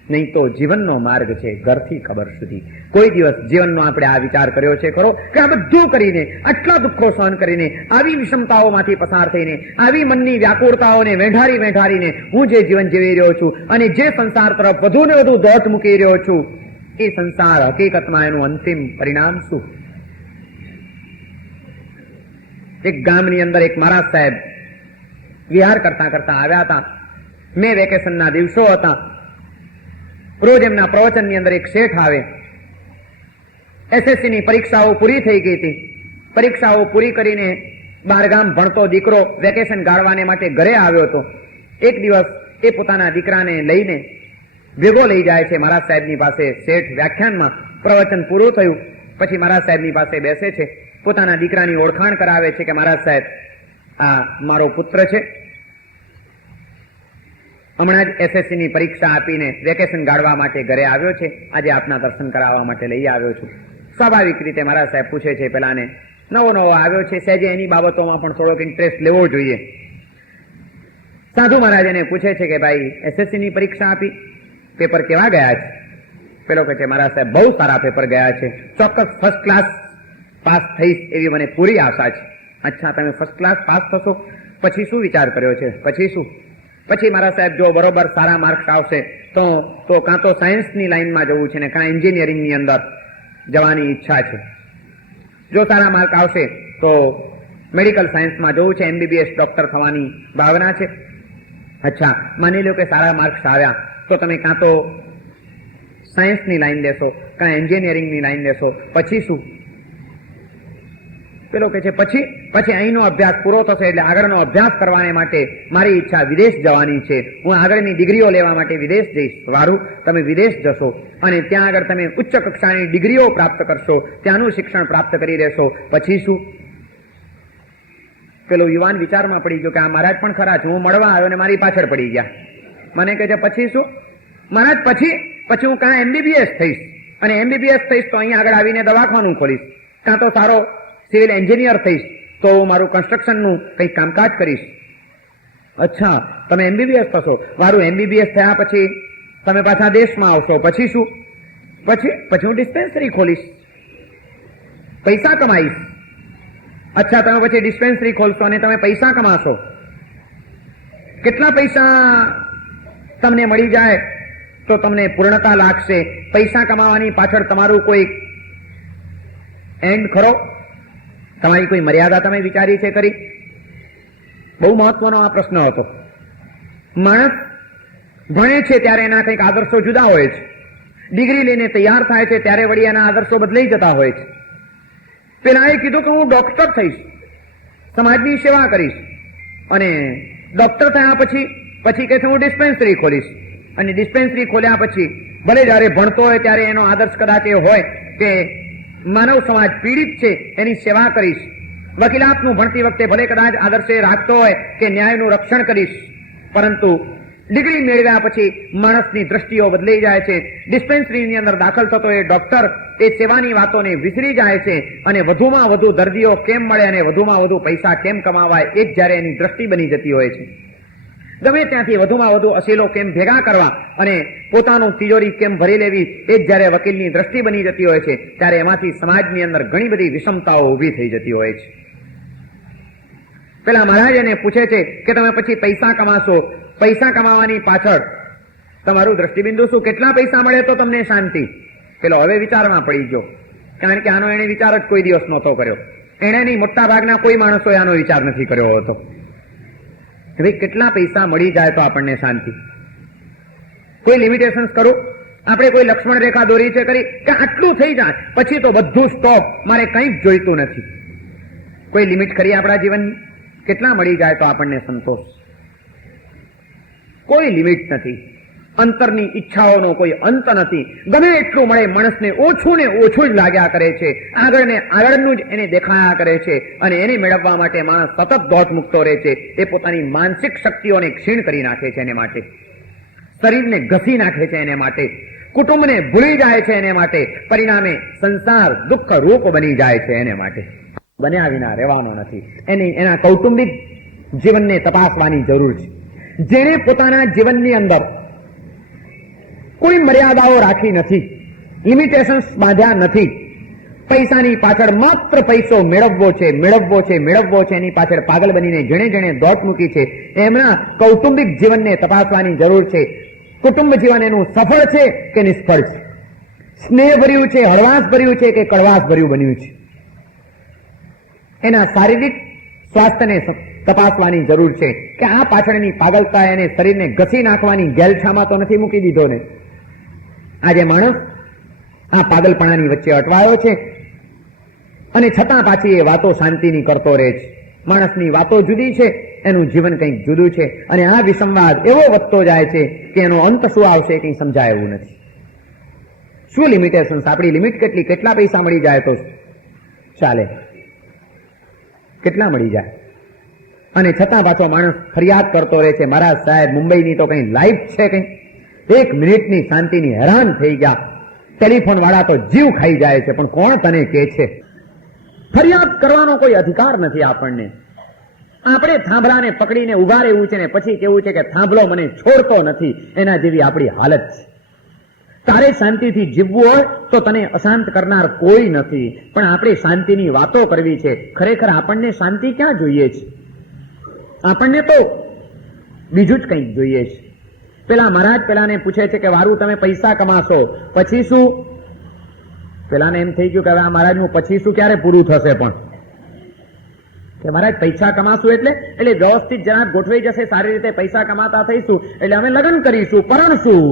નહીં તો જીવનનો માર્ગ છે ઘરથી ખબર સુધી. કોઈ દિવસ જીવનનો આપણે આ વિચાર કર્યો છે ખરો કે આ બધું કરીને, આટલા દુઃખો સહન કરીને, આવી વિષમતાઓમાંથી પસાર થઈને, આવી મનની વ્યાકુળતાઓને વેઠારીને હું જે જીવન જીવી રહ્યો છું અને જે સંસાર તરફ વધુ ને વધુ દોટ મૂકી રહ્યો છું, એ સંસાર હકીકતમાં એનું અંતિમ પરિણામ શું? એક ગામની અંદર એક મહારાજ સાહેબ વિહાર કરતા કરતા આવ્યા હતા. મે વેકેશનના દિવસો હતા. રોજ એમના પ્રવચનની અંદર એક શેઠ આવે. એસએસસીની પરીક્ષાઓ પૂરી થઈ ગઈ હતી. પરીક્ષાઓ પૂરી કરીને બહારગામ ભણતો દીકરો વેકેશન ગાળવાને માટે ઘરે આવ્યો હતો. એક દિવસ એ પોતાના દીકરાને લઈને ભેગો લઈ જાય છે મહારાજ સાહેબની પાસે. શેઠ વ્યાખ્યાનમાં પ્રવચન પૂરું થયું પછી મહારાજ સાહેબની પાસે બેસે છે, પોતાના દીકરાની ઓળખાણ કરાવે છે કે મહારાજ સાહેબ, આ મારો પુત્ર છે, હમણાં જ SSC ની પરીક્ષા આપીને વેકેશન ગાળવા માટે ઘરે આવ્યો છે, આજે આપના દર્શન કરાવવા માટે લઈ આવ્યો છું. સ્વાભાવિક રીતે મહારાજ સાહેબ પૂછે છે, પેલાને નવો આવ્યો છે, સહેજે એની બાબતોમાં પણ થોડોક ઇન્ટરેસ્ટ લેવો જોઈએ. સાધુ મહારાજ એને પૂછે છે કે ભાઈ, SSC ની પરીક્ષા આપી, પેપર કેવા ગયા છે? પેલો કહે છે, મહારાજ સાહેબ બહુ સારા પેપર ગયા છે, ચોક્કસ ફર્સ્ટ ક્લાસ પાસ થઈશ એવી મને પૂરી આશા છે. અચ્છા, તમે ફર્સ્ટ ક્લાસ પાસ થશો, પછી શું વિચાર કર્યો છે? પછી શું? પછી મહારાજ સાહેબ, જો બરોબર સારા માર્ક્સ આવશે તો કાં તો સાયન્સની લાઈનમાં જવું છે ને કાં એન્જિનિયરિંગની અંદર જવાની ઈચ્છા છે. જો સારા માર્ક આવશે તો મેડિકલ સાયન્સમાં જવું છે, MBBS ડોક્ટર થવાની ભાવના છે. અચ્છા, માની લો કે સારા માર્ક્સ આવ્યા તો તમે કાં તો સાયન્સની લાઈન લેશો કાં એન્જિનિયરિંગની લાઈન લેશો, પછી શું? પેલો કે છે પછી અહીંનો અભ્યાસ પૂરો થશે એટલે આગળનો અભ્યાસ કરવાને માટે મારી ઈચ્છા વિદેશ જવાની છે, હું આગળની ડિગ્રીઓ લેવા માટે વિદેશ જઈશ. વારું, તમે વિદેશ જશો અને ત્યાં આગળ તમે ઉચ્ચ કક્ષાની ડિગ્રીઓ પ્રાપ્ત કરશો, ત્યાંનું શિક્ષણ પ્રાપ્ત કરી લેશો, પછી શું? પેલો યુવાન વિચારમાં પડી ગયો કે આ મહારાજ પણ ખરા છે, હું મળવા આવ્યો ને મારી પાછળ પડી ગયા. મને કહે છે, પછી શું? મહારાજ પછી હું કાં MBBS થઈશ અને MBBS થઈશ તો અહીંયા આગળ આવીને દવાખાનું ખોલીશ, કાં તો સારો સિવિલ એન્જિનિયર થઈશ તો હું મારું કન્સ્ટ્રક્શનનું કંઈક કામકાજ કરીશ. અચ્છા, તમે MBBS થશો, મારું MBBS થયા પછી તમે પાછા દેશમાં આવશો, પછી શું? પછી હું ડિસ્પેન્સરી ખોલીશ, પૈસા કમાઈશ. અચ્છા, તમે પછી ડિસ્પેન્સરી ખોલશો અને તમે પૈસા કમાશો. કેટલા પૈસા તમને મળી જાય તો તમને પૂર્ણતા લાગશે? પૈસા કમાવાની પાછળ તમારું કોઈ એન્ડ ખરો? તમારી કોઈ મર્યાદા તમે વિચારી છે ખરી? બહુ મહત્વનો આ પ્રશ્ન હતો. માણસ ભણે છે ત્યારે એના કંઈક આદર્શો જુદા હોય છે, ડિગ્રી લઈને તૈયાર થાય છે ત્યારે વળી એના આદર્શો બદલાઈ જતા હોય છે. પેલાએ કીધું કે હું ડોક્ટર થઈશ, સમાજની સેવા કરીશ, અને ડોક્ટર થયા પછી કહે છે હું ડિસ્પેન્સરી ખોલીશ, અને ડિસ્પેન્સરી ખોલ્યા પછી ભલે જયારે ભણતો હોય ત્યારે એનો આદર્શ કદાચ એ હોય કે માનવ સમાજ પીડિત છે એની સેવા કરીશ. વકીલાતનું ભણતી વખતે ભલે કદાચ આદર્શે રાખતો હોય કે ન્યાયનું રક્ષણ કરીશ, પરંતુ ડિગ્રી મેળવ્યા પછી માણસની દ્રષ્ટિઓ બદલાઈ જાય છે. ડિસ્પેન્સરીની અંદર દાખલ થતો એ ડોક્ટર એ સેવાની વાતોને વિસરી જાય છે અને વધુમાં વધુ દર્દીઓ કેમ મળે અને વધુમાં વધુ પૈસા કેમ કમાવાય એ જ જ્યારે એની દ્રષ્ટિ બની જતી હોય છે. ગમે ત્યાંથી વધુમાં વધુ અસીલો કેમ ભેગા કરવા અને પોતાનું તિજોરી કેમ ભરી લેવી એ જ જ્યારે વકીલની દ્રષ્ટિ બની જતી હોય છે ત્યારે એમાંથી સમાજની અંદર ઘણી બધી વિષમતાઓ ઊભી થઈ જતી હોય છે. પેલા મહારાજ એને પૂછે છે કે તમે પછી પૈસા કમાશો, પૈસા કમાવાની પાછળ તમારું દ્રષ્ટિબિંદુ શું? કેટલા પૈસા મળે તો તમને શાંતિ? પેલો હવે વિચારમાં પડી ગયો, કારણ કે આનો એને વિચાર જ કોઈ દિવસ નહોતો કર્યો. એને નહીં, મોટા ભાગના કોઈ માણસોએ આનો વિચાર નથી કર્યો હતો કે ભાઈ કેટલા પૈસા મળી જાય તો આપણને શાંતિ. કોઈ લિમિટેશન કરું? આપણે કોઈ લક્ષ્મણ રેખા દોરી છે કરી કે આટલું થઈ જાય પછી તો બધું સ્ટોપ, મારે કંઈ જ જોઈતું નથી? કોઈ લિમિટ કરી આપણા જીવનની? કેટલા મળી જાય તો આપણને સંતોષ? કોઈ લિમિટ નથી. અંતરની ઈચ્છાઓનો કોઈ અંત નથી. ગમે એટલું મળે માણસને ઓછું ને ઓછું જ લાગ્યા કરે છે, આગળ ને આગળનું જ એને દેખાયા કરે છે અને એને મેળવવા માટે માણસ સતત દોટ મૂકતો રહે છે. એ પોતાની માનસિક શક્તિઓને ક્ષીણ કરી નાખે છે એને માટે, શરીરને ઘસી નાખે છે એને માટે, કુટુંબને ભૂલી જાય છે એને માટે, પરિણામે સંસાર દુઃખ રૂપ બની જાય છે એને માટે. બન્યા વિના રહેવાનો નથી. એના કૌટુંબિક જીવનને તપાસવાની જરૂર છે. જેણે પોતાના જીવનની અંદર કોઈ મર્યાદાઓ રાખી નથી, લિમિટેશન્સ બાંધ્યા નથી, પૈસાની પાછળ માત્ર પૈસો મેળવવો છે, મેળવવો છે, મેળવવો છે, એની પાછળ પાગલ બનીને જેણે દોટ મૂકી છે એમના કૌટુંબિક જીવનને તપાસવાની જરૂર છે. કુટુંબ જીવન એનું સફળ છે કે નિષ્ફળ છે? સ્નેહ ભર્યું છે, હળવાશ ભર્યું છે કે કડવાશ ભર્યું બન્યું છે? એના શારીરિક સ્વાસ્થ્યને તપાસવાની જરૂર છે કે આ પાછળની પાગલતા એને શરીરને ઘસી નાખવાની ગેલછામાં તો નથી મૂકી દીધો ને? આજે માણસ આ પાગલપણાની વચ્ચે અટવાયો છે અને છતાં પાછી એ વાતો શાંતિની કરતો રહે છે. માણસની વાતો જુદી છે, એનું જીવન કંઈક જુદું છે, અને આ વિસંવાદ એવો વધતો જાય છે કે એનો અંત શું આવશે કંઈ સમજાય એવું નથી. શું લિમિટેશન્સ, આપણી લિમિટ કેટલી, કેટલા પૈસા મળી જાય તો ચાલે, કેટલા મળી જાય, અને છતાં પાછો માણસ ફરિયાદ કરતો રહે છે, મહારાજ સાહેબ મુંબઈની તો કંઈ લાઈફ છે, કંઈ 1 મિનિટની શાંતિની હેરાન થઈ ગયા, ટેલિફોન વાળા તો જીવ ખાઈ જાય છે, પણ કોણ તને કે છે? ફરિયાદ કરવાનો કોઈ અધિકાર નથી આપણને. આપણે થાંભલાને પકડીને ઉભા રહેવું છે ને પછી કેવું છે કે થાંભલો મને છોડતો નથી, એના જેવી આપણી હાલત છે. તારે શાંતિથી જીવવું હોય તો તને અશાંત કરનાર કોઈ નથી, પણ આપણે શાંતિની વાતો કરવી છે. ખરેખર આપણને શાંતિ ક્યાં જોઈએ છે? આપણને તો બીજું જ કંઈક જોઈએ છે. પેલા મહારાજ પેલાને પૂછે છે કે વારું તમે પૈસા કમાશો પછી શું? પેલાને એમ થઈ ગયું કે હવે આ મહારાજનું પછી શું ક્યારે પૂરું થશે? પણ કે મહારાજ પૈસા કમાશું એટલે વ્યવસ્થિત જરા ગોઠવાઈ જશે, સારી રીતે પૈસા કમાતા થઈશું એટલે અમે લગ્ન કરીશું, પરણશું.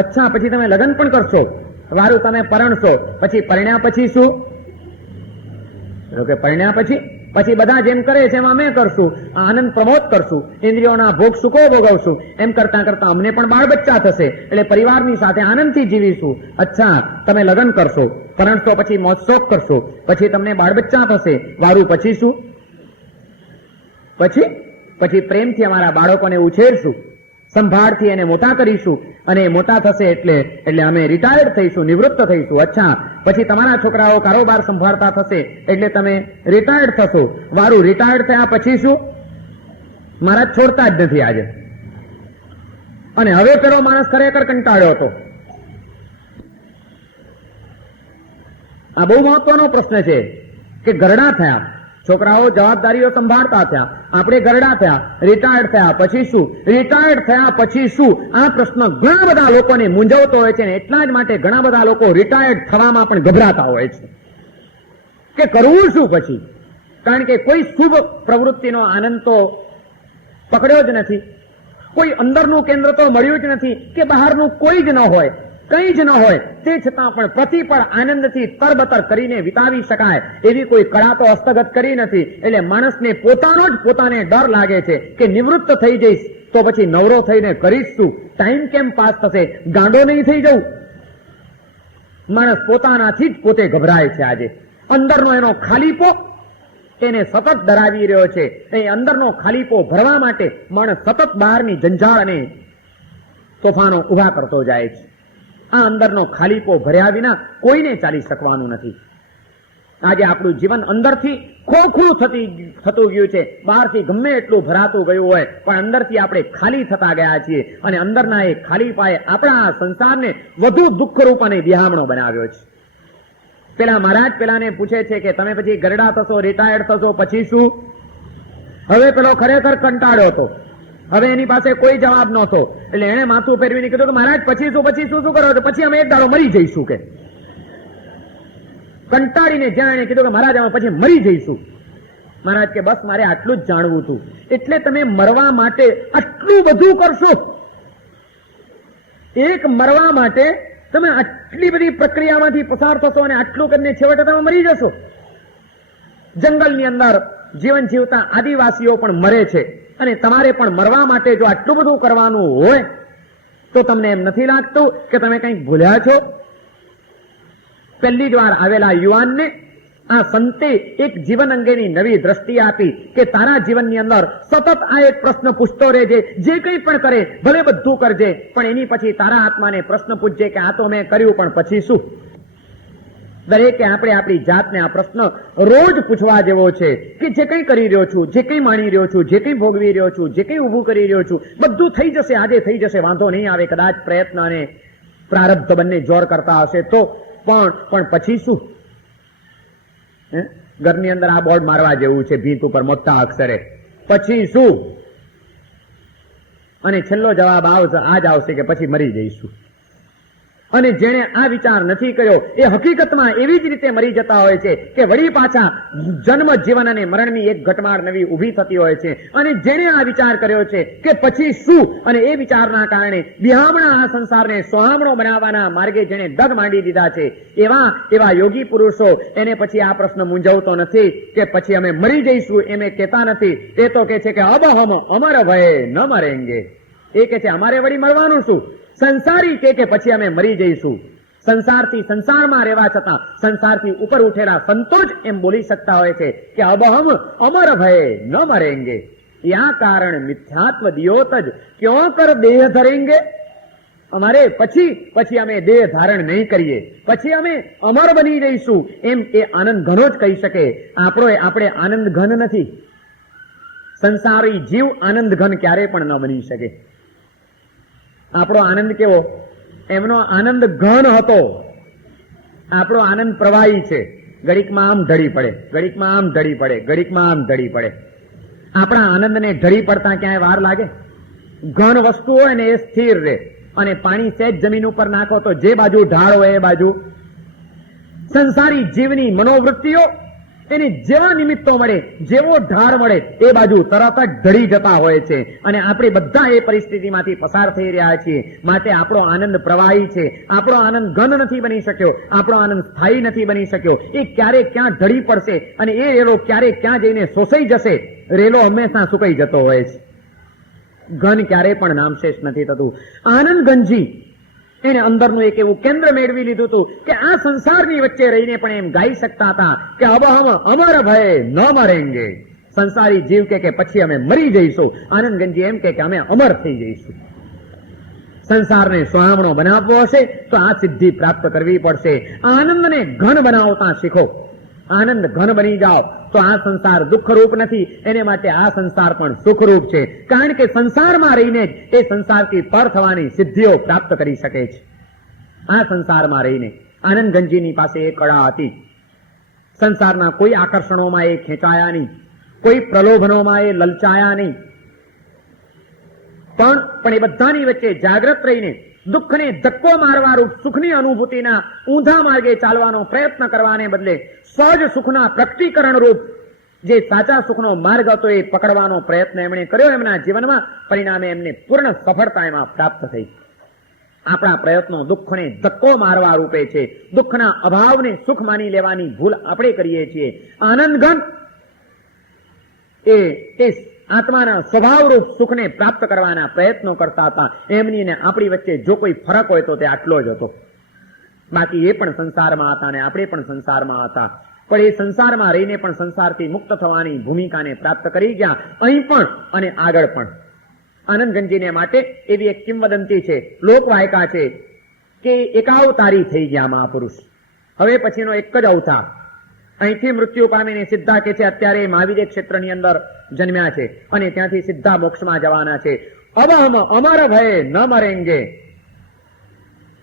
અચ્છા, પછી તમે લગ્ન પણ કરશો? વારું તમે પરણશો, પછી પરણ્યા પછી શું? પરણ્યા પછી બધા જેમ કરે છે એમ અમે કરશું, આનંદ પ્રમોદ કરશું, ઇન્દ્રિયોના ભોગ સુખો ભોગવશું. એમ કરતા કરતા અમને પણ બાળ બચ્ચા થશે એટલે પરિવારની સાથે આનંદથી જીવીશું. અચ્છા, તમે લગ્ન કરશો, પરણશો, પછી મોજશોખ કરશો, પછી તમને બાળ બચ્ચા થશે. વારું પછી શું? પછી પ્રેમથી અમારા બાળકોને ઉછેરશું, સંભાળથી એને મોટા કરીશું, અને મોટા થશે એટલે અમે રિટાયર્ડ થઈશું, નિવૃત્ત થઈશું. અચ્છા, પછી તમારા છોકરાઓ કારોબાર સંભાળતા થશે એટલે તમે રિટાયર્ડ થશો. વારું રિટાયર્ડ થયા પછી શું? મહારાજ છોડતા જ નથી આજે. અને હવે પેલો માણસ ખરેખર કંટાળ્યો હતો. આ બહુ મહત્વનો પ્રશ્ન છે કે ઘરડા થયા, છોકરાઓ જવાબદારીઓ સંભાળતા થયા, આપણે ઘરડા થયા, રિટાયર્ડ થયા પછી શું? રિટાયર્ડ થયા પછી શું? આ પ્રશ્ન ઘણા બધા લોકોને મૂંઝવતો હોય છે, ને એટલા જ માટે ઘણા બધા લોકો રિટાયર્ડ થવામાં પણ ગભરાતા હોય છે કે કરવું શું પછી? કારણ કે કોઈ શુભ પ્રવૃત્તિનો આનંદ તો પકડ્યો જ નથી, કોઈ અંદરનું કેન્દ્ર તો મળ્યું જ નથી, કે બહારનું કોઈ જ ન હોય, કંઈ જ ન હોય, તે છતાં પણ પ્રતિપળ આનંદથી તરબતર કરીને વિતાવી શકાય એવી કોઈ કળા તો હસ્તગત કરી નથી. એટલે માણસને પોતાનો જ પોતાને ડર લાગે છે કે નિવૃત્ત થઈ જઈશ તો પછી નવરો થઈને કરીશ શું? ટાઈમ કેમ પાસ થશે? ગાંડો નહીં થઈ જવું? માણસ પોતાનાથી જ પોતે ગભરાય છે. આજે અંદરનો એનો ખાલીપો એને સતત ડરાવી રહ્યો છે. એ અંદરનો ખાલીપો ભરવા માટે માણસ સતત બહારની જંજાળ અને તોફાનો ઉભા કરતો જાય છે. આ અંદરનો ખાલીપો ભર્યા વિના કોઈને ચાલી શકવાનું નથી. આજે આપણું જીવન અંદરથી ખોખલું થતું ગયું છે. બહારથી ગમે એટલું ભરાતું ગયું હોય પણ અંદરથી આપણે ખાલી થતા ગયા છીએ, અને અંદરના એ ખાલીપાએ આપણા આ સંસારને વધુ દુઃખરૂપ અને બિહામણો બનાવ્યો છે. પેલા મહારાજ પેલાને પૂછે છે કે તમે પછી ગરડા થશો, રિટાયર્ડ થશો પછી શું? હવે પેલો ખરેખર કંટાળ્યો હતો, હવે એની પાસે કોઈ જવાબ નહોતો, એટલે એને માથું ફેરવીને કીધું કે મહારાજ પછી શું કરો છો? પછી અમે એક દાડો મરી જઈશું. કે કંટાળીને જ્યાં એને કીધું કે મહારાજ અમે પછી મરી જઈશું. મહારાજ કે બસ મારે આટલું જ જાણવું હતું. એટલે તમે મરવા માટે આટલું બધું કરશો? એક મરવા માટે તમે આટલી બધી પ્રક્રિયામાંથી પસાર થશો અને આટલું કરીને છેવટે તમે મરી જશો? જંગલની અંદર જીવન જીવતા આદિવાસીઓ પણ મરે છે, અને તમારે પણ મરવા માટે જો આટલું બધું કરવાનું હોય તો તમને એમ નથી લાગતું કે તમે કંઈક ભૂલ્યા છો? પહેલી જ વાર આવેલા યુવાનને આ સંતે એક જીવન અંગેની નવી દ્રષ્ટિ આપી કે તારા જીવનની અંદર સતત આ એક પ્રશ્ન પૂછતો રહેજે, જે કંઈ પણ કરે ભલે બધું કરજે, પણ એની પછી તારા આત્માને પ્રશ્ન પૂછજે કે આ તો મેં કર્યું પણ પછી શું? દરેકે આપણે આપણી જાતને આ પ્રશ્ન રોજ પૂછવા જેવો છે કે જે કંઈ કરી રહ્યો છું, જે કંઈ માણી રહ્યો છું, જે કંઈ ભોગવી રહ્યો છું, જે કંઈ ઊભું કરી રહ્યો છું, બધું થઈ જશે, આજે થઈ જશે, વાંધો નહીં આવે. કદાચ પ્રયત્ન અને પ્રારબ્ધ બંને જોર કરતા હશે તો પણ પછી શું? ઘરની અંદર આ બોર્ડ મારવા જેવું છે ભીંત ઉપર મોટા અક્ષરે, પછી શું? અને છેલ્લો જવાબ આ જ આવશે કે પછી મરી જઈશું. અને જેણે આ વિચાર નથી કર્યો એ હકીકતમાં એવી જ રીતે મરી જતા હોય છે કે વળી પાછા જન્મ, જીવન અને મરણની એક ઘટમાળ નવી ઊભી થતી હોય છે. અને જેણે આ વિચાર કર્યો છે કે પછી શું, અને એ વિચારના કારણે વિહામણા આ સંસારને સોહામણો બનાવવાના માર્ગે જેણે ડગ માંડી દીધા છે, એવા યોગી પુરુષો એને પછી આ પ્રશ્ન મૂંઝવતો નથી કે પછી અમે મરી જઈશું એમ એ કહેતા નથી. એ તો કે છે કે અબ હમ અમર ભય ન મરેંગે. એ કે છે અમારે વળી મળવાનું શું? સંસારી કે પછી અમે મરી જઈશું. સંસારથી સંસારમાં રહેવા છતાં સંસારથી ઉપર ઉઠેલા સંતો જ એમ બોલી શકતા હોય છે કે અબ હમ અમર ભય ન મરેંગે. યા કારણ મિથ્યાત્વ દિયોત જ ક્યો કર દેહ ધરેંગે. અમારે પછી અમે દેહ ધારણ નહીં કરીએ, પછી અમે અમર બની જઈશું એમ એ આનંદ ઘનો જ કહી શકે. આપણે આનંદ ઘન નથી. સંસારી જીવ આનંદ ઘન ક્યારે પણ ન બની શકે. આપણો આનંદ કેવો? એમનો આનંદ ઘન હતો. આપણો આનંદ પ્રવાહી છે. ઘડીકમાં આમ ઢળી પડે, ઘડીકમાં આમ ઢળી પડે, ઘડીકમાં આમ ઢળી પડે. આપણા આનંદને ઢળી પડતા ક્યાંય વાર લાગે? ઘન વસ્તુ હોય ને એ સ્થિર રહે, અને પાણી સહેજ જમીન ઉપર નાખો તો જે બાજુ ઢાળ હોય એ બાજુ. સંસારી જીવની મનોવૃત્તિઓ એને જેવા નિમિત્તો મળે, જેવો ઢાળ મળે એ બાજુ તરત જ ઢળી જતા હોય છે. અને આપણે બધા એ પરિસ્થિતિમાંથી પસાર થઈ રહ્યા છીએ. માટે આપણો આનંદ પ્રવાહી છે. આપણો આનંદ ઘન નથી બની શક્યો, આપણો આનંદ સ્થાયી નથી બની શક્યો. એ ક્યારે ક્યાં ઢળી પડશે અને એ રેલો ક્યારે ક્યાં જઈને શોષાઈ જશે. રેલો હંમેશા સુકાઈ જતો હોય છે. ઘન ક્યારે પણ નામશેષ નથી થતું. આનંદ ઘનજી એને અંદરનું એક એવું કેન્દ્ર મેળવી લીધું હતું કે આ સંસારની વચ્ચે રહીને પણ એમ ગાઈ શકતા હતા કે અબ હમ અમર ભય ન મરેંગે. સંસારી જીવ કે પછી અમે મરી જઈશું. આનંદ ગંજી એમ કે અમે અમર થઈ જઈશું. સંસારને સોહામણો બનાવવો હશે તો આ સિદ્ધિ પ્રાપ્ત કરવી પડશે. આનંદને ઘન બનાવતા શીખો. આનંદ ઘન બની જાઓ તો આ સંસાર દુઃખરૂપ નથી, એને માટે આ સંસાર પણ સુખરૂપ છે. કારણ કે સંસારમાં રહીને જ એ સંસારથી પર થવાની સિદ્ધિઓ પ્રાપ્ત કરી શકે છે. આ સંસારમાં રહીને આનંદ ગંજીની પાસે એ કળા હતી. સંસારના કોઈ આકર્ષણોમાં એ ખેંચાયા નહીં, કોઈ પ્રલોભનોમાં એ લલચાયા નહીં, પણ એ બધાની વચ્ચે જાગ્રત રહીને દુઃખને ધક્કો મારવા રૂપ સુખની અનુભૂતિના ઊંધા માર્ગે ચાલવાનો પ્રયત્ન કરવાને બદલે સહજ સુખના પ્રકટીકરણ રૂપ જે સાચા સુખનો માર્ગ હતો એ પકડવાનો પ્રયત્ન એમણે કર્યો એમના જીવનમાં. પરિણામે એમને પૂર્ણ સફળતા એમાં પ્રાપ્ત થઈ. આપણા પ્રયત્નો દુઃખને ધક્કો મારવા રૂપે છે. દુઃખના અભાવને સુખ માની લેવાની ભૂલ આપણે કરીએ છીએ. આનંદઘન એ આત્માના સ્વભાવરૂપ સુખને પ્રાપ્ત કરવાના પ્રયત્નો કરતા હતા. એમની ને આપણી વચ્ચે જો કોઈ ફરક હોય તો તે આટલો જ હતો. બાકી એ પણ સંસારમાં હતા અને આપણે પણ સંસારમાં હતા. પણ એ સંસારમાં રહીને પણ સંસારથી મુક્ત થવાની ભૂમિકાને પ્રાપ્ત કરી ગયા, અહીં પણ અને આગળ પણ. આનંદગંજીને માટે એવી એક કિંવદંતી છે, લોકવાયકા છે કે એકાવતારી થઈ ગયા મહાપુરુષ. હવે પછીનો એક જ અવતાર. અહીંથી મૃત્યુ પામીને સીધા કે છે અત્યારે મહાવીર ક્ષેત્રની અંદર જન્મ્યા છે અને ત્યાંથી સીધા મોક્ષમાં જવાના છે. અબ હમ અમર ભય ન મરેંગે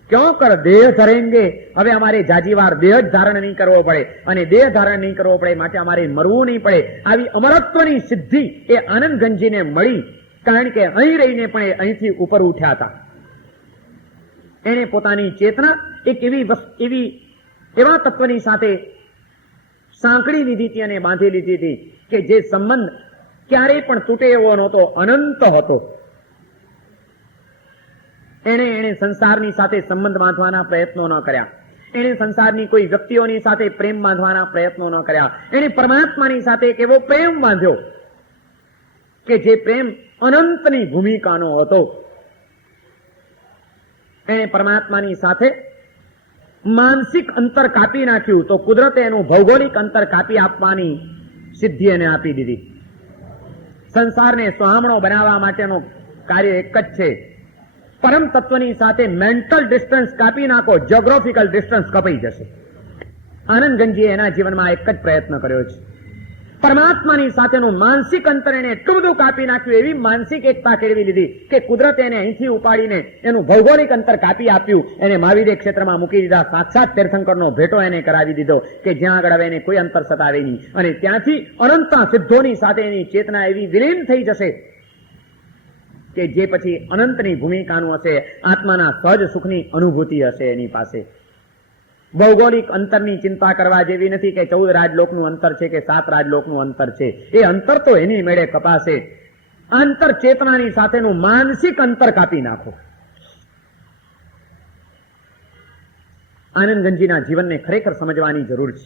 ક્યો કર દેહ ધરેંગે. હવે અમારે જાજીવાર દેહ જ ધારણ નહીં કરવો પડે, અને દેહ ધારણ નહીં કરવો પડે માટે અમારે મરવું નહીં પડે. આવી અમરત્વની સિદ્ધિ એ આનંદગંજીને મળી, કારણ કે અહીં રહીને પણ એ અહીંથી ઉપર ઉઠ્યા હતા. એને પોતાની ચેતના એક એવા તત્વની સાથે સાંકળી લીધી હતી અને બાંધી લીધી હતી કે જે સંબંધ ક્યારેય પણ તૂટે એવો નહોતો, અનંત હતો. એને સંસારની સાથે સંબંધ બાંધવાના પ્રયત્નો ન કર્યા. એને સંસારની કોઈ વ્યક્તિઓની સાથે પ્રેમ બાંધવાના પ્રયત્નો ન કર્યા. એને પરમાત્માની સાથે એક એવો પ્રેમ બાંધ્યો કે જે પ્રેમ અનંતની ભૂમિકાનો હતો. એને પરમાત્માની સાથે માનસિક અંતર કાપી નાખ્યું તો કુદરતે એનું ભૌગોલિક અંતર કાપી આપવાની સિદ્ધિ એને આપી દીધી. સંસારને સોહામણો બનાવવા માટેનો કાર્ય એક જ છે. પરમ તત્વની સાથે મેન્ટલ ડિસ્ટન્સ કાપી નાખો, જ્યોગ્રાફિકલ ડિસ્ટન્સ કપાઈ જશે. આનંદગંજીએ એના જીવનમાં એક જ પ્રયત્ન કર્યો છે. પરમાત્માની સાથેનું માનસિક અંતર એને એટલું બધું કાપી નાખ્યું, એવી માનસિક એકતા કેળવી લીધી કે કુદરતે એને અહીંથી ઉપાડીને એનું ભૌગોલિક અંતર કાપી આપ્યું. એને મહાવીર ક્ષેત્રમાં મૂકી દીધા. સાક્ષાત તીર્થંકરનો ભેટો એને કરાવી દીધો કે જ્યાં આગળ હવે એને કોઈ અંતર સતાવે નહીં, અને ત્યાંથી અનંત સિદ્ધોની સાથે એની ચેતના એવી વિલીન થઈ જશે કે જે પછી અનંતની ભૂમિકાનું હશે, આત્માના સહજ સુખની અનુભૂતિ હશે એની પાસે. ભૌગોલિક અંતરની ચિંતા કરવા જેવી નથી કે 14 રાજલોકનું અંતર છે કે 7 રાજલોકનું અંતર છે. એ અંતર તો એની મેળે કપાશે. આંતર ચેતનાની સાથેનું માનસિક અંતર કાપી નાખો. આનંદગંજીના જીવનને ખરેખર સમજવાની જરૂર છે.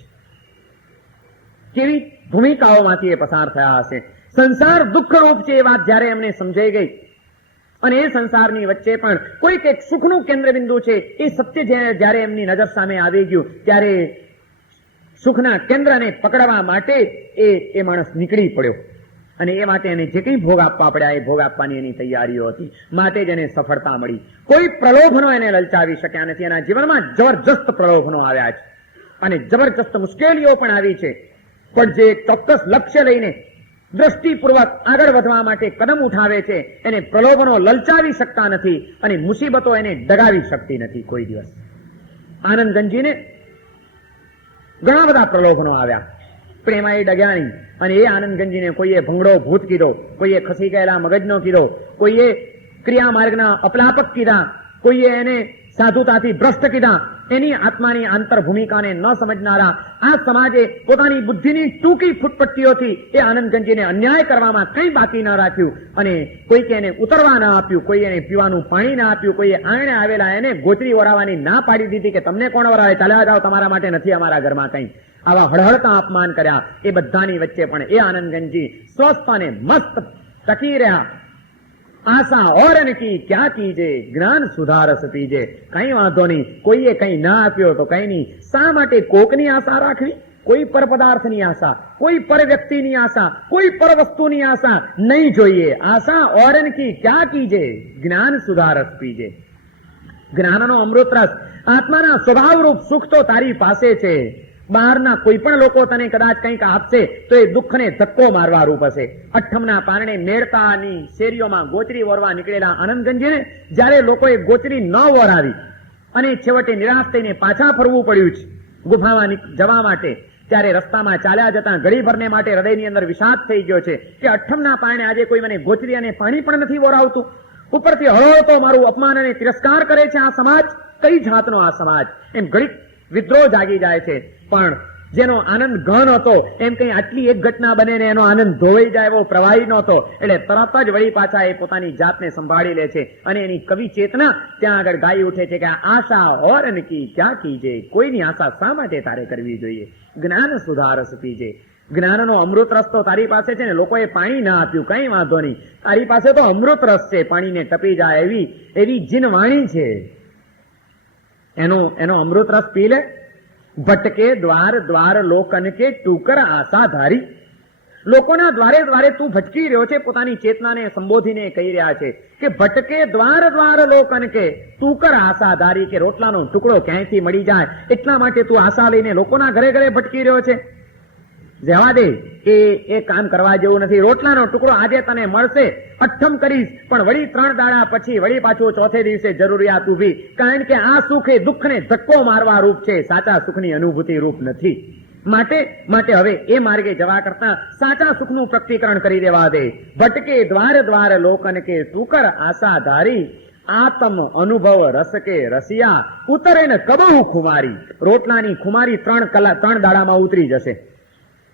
કેવી ભૂમિકાઓમાંથી એ પસાર થયા હશે. સંસાર દુઃખરૂપ છે એ વાત જ્યારે એમને સમજાઈ ગઈ અને એ સંસારની વચ્ચે પણ કોઈક એક સુખનું કેન્દ્રબિંદુ છે એ સત્ય જ્યારે એમની નજર સામે આવી ગયું ત્યારે સુખના કેન્દ્રને પકડવા માટે એ માણસ નીકળી પડ્યો અને એ માટે એને જે કંઈ ભોગ આપવા પડ્યા એ ભોગ આપવાની એની તૈયારીઓ હતી. માટે જ એને સફળતા મળી. કોઈ પ્રલોભનો એને લલચાવી શક્યા નથી. એના જીવનમાં જબરજસ્ત પ્રલોભનો આવ્યા છે અને જબરજસ્ત મુશ્કેલીઓ પણ આવી છે. પણ જે ચોક્કસ લક્ષ્ય લઈને દ્રષ્ટિપૂર્વક આગળ વધવા માટે કદમ ઉઠાવે છે એને પ્રલોભનો લલચાવી શકતા નથી અને મુસીબતો એને ડગાવી શકતી નથી કોઈ દિવસ. આનંદગંજીને ઘણા બધા પ્રલોભનો આવ્યા પણ એમાં એ ડગ્યા નહીં અને એ આનંદગંજીને કોઈએ ભૂંગળો ભૂત કીધો, કોઈએ ખસી ગયેલા મગજનો કીધો, કોઈએ ક્રિયા માર્ગના અપલાપક કીધા, કોઈએ એને સાધુતાથી ભ્રષ્ટ કીધા. એની આત્માની આંતર ભૂમિકાને ન સમજનારા આ સમાજે પોતાની બુદ્ધિની ટૂંકી ફૂટપટ્ટીઓથી એ આનંદગંજીને અન્યાય કરવામાં કંઈ બાકી ન રાખ્યું અને કોઈકે એને ઉતરવા ન આપ્યું, કોઈ એને પીવાનું પાણી ના આપ્યું, કોઈએ આંગણે આવેલા એને ગોચરી વરાવવાની ના પાડી દીધી કે તમને કોણ વરાવે, ચાલ્યા જાઓ, તમારા માટે નથી અમારા ઘરમાં કંઈ. આવા હળહળતા અપમાન કર્યા. એ બધાની વચ્ચે પણ એ આનંદગંજી સ્વસ્થ અને મસ્ત ટકી રહ્યા. આશા ઓરન કી ક્યાં કીજે, જ્ઞાન સુધારસ પીજે. કઈ વાંધો નહીં, કોઈએ કઈ ના આપ્યો તો કઈ નહીં. શા માટે કોકની આશા રાખવી? કોઈ પર પદાર્થની આશા, કોઈ પર વ્યક્તિની આશા, કોઈ પર વસ્તુની આશા નહીં જોઈએ. આશા ઓરન કી ક્યાં કીજે, જ્ઞાન સુધારસ પીજે. જ્ઞાનનો અમૃત રસ, આત્માના સ્વભાવરૂપ સુખ તો તારી પાસે છે. બહારના કોઈ પણ લોકો તને કદાચ કંઈક આપશે તો એ દુઃખને ધક્કો મારવા રૂપ હશે. અઠ્ઠમના પારણે મેળતાની શેરીઓમાં ગોચરી વોરવા નીકળેલા આનંદગંજીને જ્યારે લોકોએ ગોચરી ન વોરાવી અને છેવટે નિરાશ થઈને પાછા ફરવું પડ્યું છે ગુફામાં જવા માટે, ત્યારે રસ્તામાં ચાલ્યા જતા ઘડીભરને માટે હૃદયની અંદર વિષાદ થઈ ગયો છે કે અઠ્ઠમના પારણે આજે કોઈ મને ગોચરી અને પાણી પણ નથી વોરાવતું. ઉપરથી હળહળતો મારું અપમાન અને તિરસ્કાર કરે છે આ સમાજ. કઈ જાતનો આ સમાજ? એમ ઘડીક વિદ્રોહ જાગી જાય છે. પણ જેનો આનંદ ઘન હતો એમ કઈ આટલી એક ઘટના બને ને એનો આનંદ ધોવાઈ જાય એવો પ્રવાહી નહોતો. એટલે તરત જ વળી પાછા એ પોતાની જાતને સંભાળી લે છે અને એની કવિ ચેતના ત્યાં આગળ ગાઈ ઉઠે છે કે આશા ઓરન કી ક્યાં કીજે, કોઈની આશા શા માટે તારે કરવી જોઈએ. જ્ઞાન સુધારસ પીજે. જ્ઞાનનો અમૃત રસ તો તારી પાસે છે ને, લોકોએ પાણી ના આપ્યું કઈ વાંધો નહીં, તારી પાસે તો અમૃત રસ છે, પાણીને ટપી જાય એવી જીન વાણી છે. એનો અમૃત રસ પી લે. ભટકે દ્વાર દ્વાર લોકન કે ટૂકર આશા ધારી. લોકોના દ્વારે દ્વારે તું ભટકી રહ્યો છે, પોતાની ચેતનાને સંબોધીને કહી રહ્યા છે કે ભટકે દ્વાર દ્વાર લોકન કે ટૂકર આશા ધારી, કે રોટલાનો ટુકડો ક્યાંયથી મળી જાય એટલા માટે તું આશા લઈને લોકોના ઘરે ઘરે ભટકી રહ્યો છે. જવા દે, એ કામ કરવા જેવું નથી. રોટલાનો ટુકડો આજે તને મળશે, અઠ્ઠમ કરીશ, પણ વળી 3 દાડા પછી વળી પાછું ચોથે દિવસે જરૂરિયાત ઊભી. કારણ કે આ સુખ એ દુઃખને ધક્કો મારવા રૂપ છે, સાચા સુખની અનુભૂતિ રૂપ નથી. માટે હવે એ માર્ગે જવા કરતા સાચા સુખનું પ્રકટીકરણ કરી દેવા દે. ભટકે દ્વાર દ્વાર લોકન કે ટૂકર આશા ધારી, આત્મ અનુભવ રસ કે રસિયા, ઉતરે ને કબહુ ખુમારી. રોટલાની ખુમારી 3 દાડામાં ઉતરી જશે.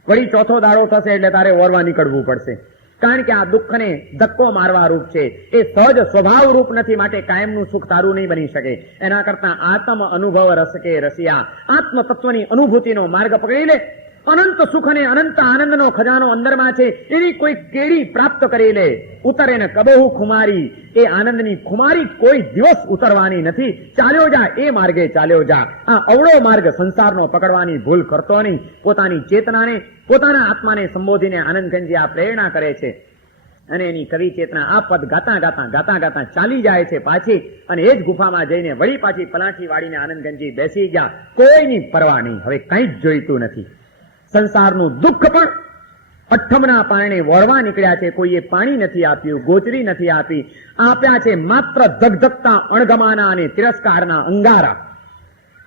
વળી ચોથો દાડો થશે એટલે તારે ઓરવા નીકળવું પડશે. કારણ કે આ દુઃખને ધક્કો મારવા રૂપ છે, એ સહજ સ્વભાવ રૂપ નથી. માટે કાયમનું સુખ તારું નહીં બની શકે. એના કરતા આત્મ અનુભવ રસ કે રસિયા, આત્મ તત્વની અનુભૂતિનો માર્ગ પકડી લે. અનંત સુખ અને અનંત આનંદનો ખજાનો અંદરમાં છે, એની કોઈ કેડી પ્રાપ્ત કરી લે. ઉતરે ને કબહુ ખુમારી, એ આનંદની ખુમારી કોઈ દિવસ ઉતરવાની નથી. ચાલ્યો જા, એ માર્ગે ચાલ્યો જા. આ અવળો માર્ગ સંસારનો પકડવાની ભૂલ કરતો નહીં. પોતાની ચેતનાને, પોતાના આત્માને સંબોધીને આનંદગંજી આ પ્રેરણા કરે છે અને એની કવિ ચેતના આ પદ ગાતા ગાતા ચાલી જાય છે પાછી, અને એ જ ગુફામાં જઈને વળી પાછી પલાઠી વાળીને આનંદગંજી બેસી ગયા. કોઈની પરવા નહીં, હવે કંઈ જ જોઈતું નથી. સંસારનું દુઃખ પણ અઠ્ઠમના પારણે વળવા નીકળ્યા છે. કોઈએ પાણી નથી આપ્યું, ગોચરી નથી આપી, આપ્યા છે માત્ર ધગધગતા અણગમાના અને તિરસ્કારના અંગારા.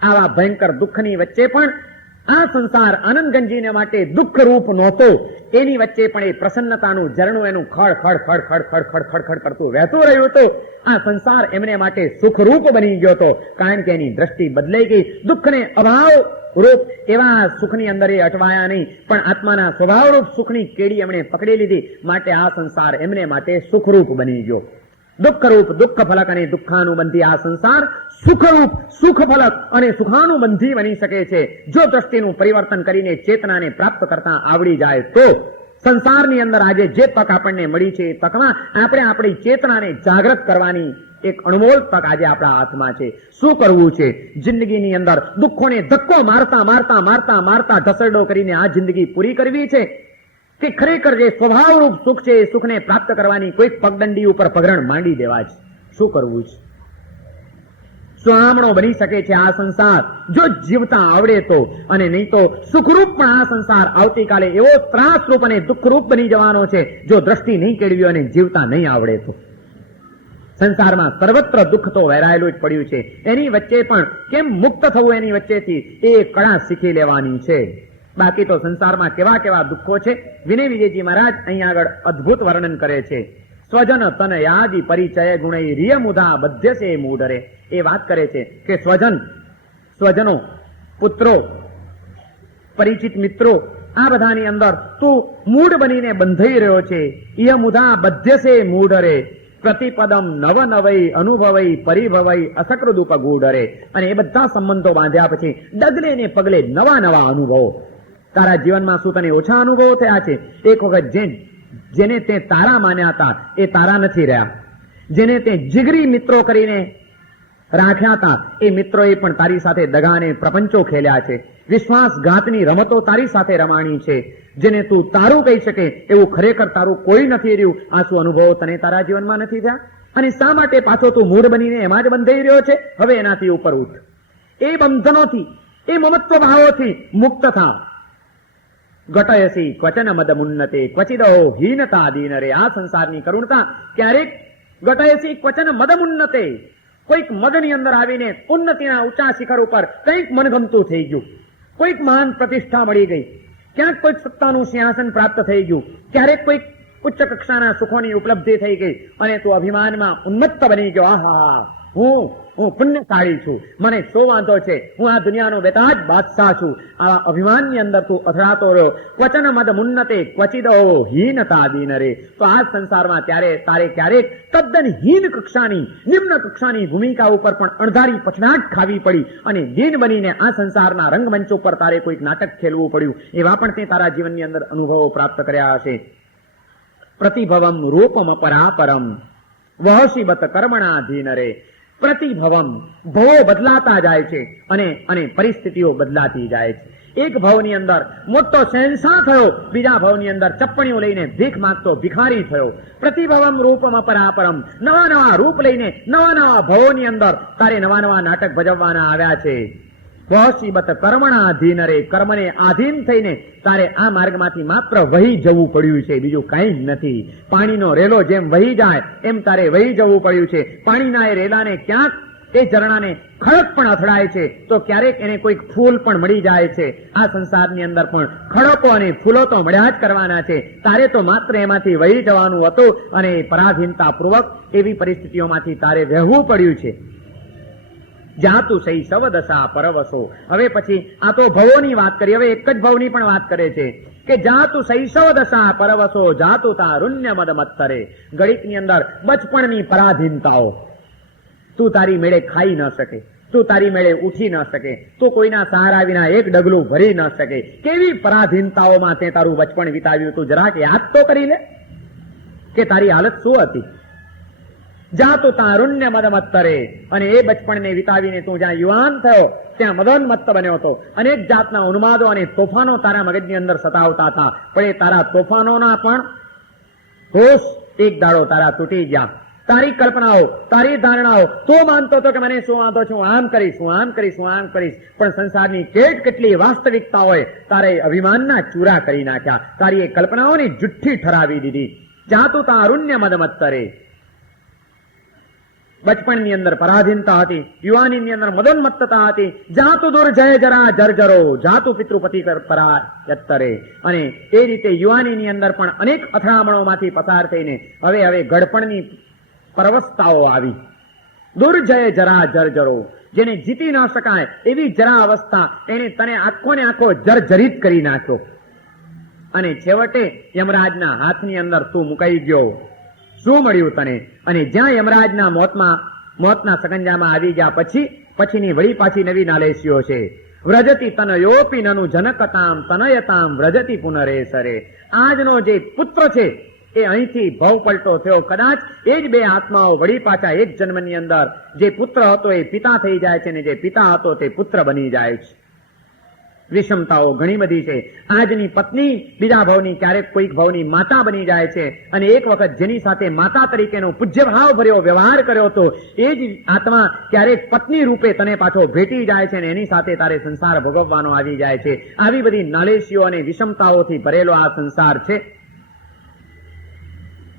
આવા ભયંકર દુઃખની વચ્ચે પણ આ સંસાર આનંદગંજીને માટે દુઃખ રૂપ નહોતો, એની વચ્ચે પણ એ પ્રસન્નતાનું ઝરણું એનું ખડ ખડ ખડ ખડ ખડ ખડ ખડ ખડ કરતું વહેતું રહ્યું હતું. આ સંસાર એમને માટે સુખરૂપ બની ગયો હતો, કારણ કે એની દ્રષ્ટિ બદલાઈ ગઈ. દુઃખને અભાવ રૂપ એવા સુખની અંદર એ અટવાયા નહીં, પણ આત્માના સ્વભાવરૂપ સુખની કેડી એમણે પકડી લીધી, માટે આ સંસાર એમને માટે સુખરૂપ બની ગયો. દુઃખરૂપ દુઃખ ફલક અને દુઃખાનુબંધી આ સંસાર સુખરૂપ સુખ ફલક અને સુખાનુબંધી બની શકે છે, જો દ્રષ્ટિનું પરિવર્તન કરીને ચેતનાને પ્રાપ્ત કરતા આવડી જાય તો. સંસારની અંદર આજે જે તક આપણને મળી છે, એ તકમાં આપણે આપણી ચેતનાને જાગૃત કરવાની એક અણમોલ તક આજે આપણા હાથમાં છે. શું કરવું છે? જિંદગીની અંદર દુઃખોને ધક્કો મારતા મારતા મારતા મારતા ઢસરડો કરીને આ જિંદગી પૂરી કરવી છે, કે ખરેખર જે સ્વભાવરૂપ સુખ છે એ સુખને પ્રાપ્ત કરવાની કોઈક પગદંડી ઉપર પગરણ માંડી દેવા છે? શું કરવું છે? સુહામણો બની શકે છે આ સંસાર જો જીવતા આવડે તો, અને નહીં તો સુખરૂપ પણ આ સંસાર આવતીકાલે એવો ત્રાસરૂપ અને દુઃખરૂપ બની જવાનો છે, જો દ્રષ્ટિ નહીં કેળવી અને જીવતા નહીં આવડે તો. સંસારમાં સર્વત્ર દુઃખ તો વેરાયેલું જ પડ્યું છે, એની વચ્ચે પણ કેમ મુક્ત થવું એની વચ્ચેથી એ કળા શીખી લેવાની છે. બાકી તો સંસારમાં કેવા કેવા દુઃખો છે, વિનય વિજયજી મહારાજ અહીંયા આગળ અદ્ભુત વર્ણન કરે છે. સ્વજન તન યાદી પરિચય ગુણઈ રિય મુધા બધ્યસે મૂઢરે. એ વાત કરે છે કે સ્વજનો, પુત્રો, પરિચિત મિત્રો, આ બધાની અંદર તું મૂઢ બનીને બંધાઈ રહ્યો છે. ઇય મુધા બધ્યસે મૂઢરે પ્રતિપદમ નવ નવઈ અનુભવઈ પરિભવઈ અસકૃદુપ ગૂઢરે. અને એ બધા સંબંધો બાંધ્યા પછી ડગલે ને પગલે નવા નવા અનુભવો. તારા જીવનમાં શું તને ઓછા અનુભવો થયા છે? એક વખત જેને તે તારા માન્યા હતા એ તારા નથી રહ્યા. જેને તે જીગરી મિત્રો કરીને રાખ્યા હતા એ મિત્રોએ પણ તારી સાથે દગાને પ્રપંચો ખેલ્યા છે. વિશ્વાસઘાતની રમતો તારી સાથે રમાણી છે. જેને તું તારું કહી શકે એવું ખરેખર તારું કોઈ નથી રહ્યું. આ શું અનુભવો તને તારા જીવનમાં નથી થયા? અને શા માટે પાછો તું મૂળ બનીને એમાં જ બંધાઈ રહ્યો છે? હવે એનાથી ઉપર ઉઠ. એ બંધનોથી, એ મમત્વ ભાવોથી મુક્ત થા. ઘટયસી ક્વચન મદ મુન્નતે ક્વચિદો હીનતા દીનરે. આ સંસારની કરુણતા ક્યારેક ઘટયસી ક્વચન મદ મુન્નતે, કોઈક મદની અંદર આવીને ઉન્નતિના ઊંચા શિખર ઉપર કંઈક મનગમતું થઈ ગયું, કોઈક મહાન પ્રતિષ્ઠા મળી ગઈ, ક્યાંક કોઈક સત્તાનું સિંહાસન પ્રાપ્ત થઈ ગયું, ક્યારેક કોઈક ઉચ્ચ કક્ષાના સુખોની ઉપલબ્ધિ થઈ ગઈ, અને તું અભિમાનમાં ઉન્મત્ત બની ગયો. આહા, હું પુણ્યશાળી છું, મને શો વાંધો છે, હું આ દુનિયાનો બેતાજ બાદશાહ છું. આ અભિમાનની અંદર તું અથડાતો રહ્યો. ક્વચન મદ મુન્નતે ક્વચિદો હીનતા દીનરે. તો આ સંસારમાં તારે ક્યારેક તદ્દન હીન કક્ષાની, નિમ્ન કક્ષાની ભૂમિકા ઉપર પણ અણધારી પછડાટ ખાવી પડી, અને દીન બનીને આ સંસારના રંગમંચ ઉપર તારે કોઈક નાટક ખેલવું પડ્યું. એવા પણ તે તારા જીવનની અંદર અનુભવો પ્રાપ્ત કર્યા હશે. પ્રતિભવમ રૂપમ પરાપરમ વહશિબત કર્મણાધીન રે. પ્રતિભવમ, ભવો બદલાતા જાય છે અને પરિસ્થિતિઓ બદલાતી જાય છે. એક ભાવની અંદર મોટો શહેનશાહ થયો, બીજા ભાવની અંદર ચપ્પણીઓ લઈને ભીખ માંગતો ભિખારી થયો. પ્રતિભવમ રૂપમ પરાપરમ, નવા નવા રૂપ લઈને નવા નવા ભાવોની અંદર તારે નવા નવા નાટક ભજવવાના આવ્યા છે. વહશિબત કર્મણાધીન રે. કર્મને આધીન થઈને તારે આ માર્ગમાંથી માત્ર વહી જવું પડ્યું છે, બીજું કંઈ જ નથી. પાણીનો રેલો જેમ વહી જાય એમ તારે વહી જવું પડ્યું છે. પાણીના એ રેલાને ક્યાંક એ ઝરણાને ખડક પણ અથડાય છે, તો ક્યારેક એને કોઈક ફૂલ પણ મળી જાય છે. આ સંસારની અંદર પણ ખડકો અને ફૂલો તો મળ્યા જ કરવાના છે. તારે તો માત્ર એમાંથી વહી જવાનું હતું, અને પરાધીનતા પૂર્વક એવી પરિસ્થિતિઓમાંથી તારે વહેવું પડ્યું છે. જાતુ શૈશવ દશા પરવશો. હવે પછી આ તો ભવોની વાત કરી, હવે એક જ ભવની પણ વાત કરે છે કે જાતુ શૈશવ દશા પરવશો જાતુ તારુણ્ય મદ મત્તરે. ઘડીકની અંદર બચપણની પરાધીનતાઓ, તું તારી મેળે ખાઈ ન શકે, તું તારી મેળે ઉઠી ન શકે, તું કોઈના સહારા વિના એક ડગલું ભરી ન શકે. કેવી પરાધીનતાઓમાં તે તારું બચપણ વિતાવ્યું, તું જરાક યાદ તો કરી લે કે તારી હાલત શું હતી. જાતું તારુણ્ય મદમત્તરે. અને એ બચપણને વિતાવીને તું જ્યાં યુવાન થયો ત્યાં મદોન્મત્ત બન્યો હતો. અનેક જાતના ઉન્માદો અને તોફાનો તારા મગજની અંદર સતાવતા હતા, પણ એ તારા તોફાનોના પણ હોશ એક દાડો તારા તૂટી ગયા. તારી કલ્પનાઓ, તારી ધારણાઓ, તું માનતો હતો કે મને શું વાંધો છે, હું આમ કરીશ, હું આમ કરીશ, હું આમ કરીશ, પણ સંસારની કેટલી વાસ્તવિકતાઓએ તારે અભિમાનના ચૂરા કરી નાખ્યા. તારી એ કલ્પનાઓની જુઠ્ઠી ઠરાવી દીધી. જાતું તારુણ્ય મદમત્તરે. બચપણની અંદર પરાધીનતા હતી, યુવાનીની અંદર મદોન્મત્તતા હતી. જાતુ દુર્જય જરા જર્જરો જાતુ પિતૃપતિ પરા યત્તરે. અને એ રીતે યુવાનીની અંદર પણ અનેક અથડામણોમાંથી પસાર થઈને હવે ગડપણની પરવસ્તાઓ આવી. દુર્જય જરા જર્જરો, જેને જીતી ન શકાય એવી જરા અવસ્થા, એને તને આખોને આખો જર્જરિત કરી નાખ્યો. અને છેવટે યમરાજના હાથની અંદર તું મુકાઈ ગયો. શું મળ્યું તને? અને જ્યાં યમરાજના મોતના સકંજામાં આવી ગયા પછીની વળી પાછી નવી નાલેશીઓ છે. વ્રજતી તનયોપી નનુ જનકતામ તનયતામ વ્રજતી પુનરેસરે. આજનો જે પુત્ર છે એ અહીંથી ભવ પલટો થયો. કદાચ એ જ બે આત્માઓ વળી પાછા એક જન્મની અંદર જે પુત્ર હતો એ પિતા થઈ જાય છે, ને જે પિતા હતો તે પુત્ર બની જાય છે. વિષમતાઓ ઘણી બધી છે. આજની પત્ની બીજા ભવની, ક્યારેક કોઈક ભવની માતા બની જાય છે. અને એક વખત જેની સાથે માતા તરીકેનો પૂજ્યભાવ ભર્યો વ્યવહાર કર્યો હતો એ જ આત્મા ક્યારેક પત્ની રૂપે તને પાછો ભેટી જાય છે, અને એની સાથે તારે સંસાર ભોગવવાનો આવી જાય છે. આવી બધી નાલેશીઓ અને વિષમતાઓથી ભરેલો આ સંસાર છે.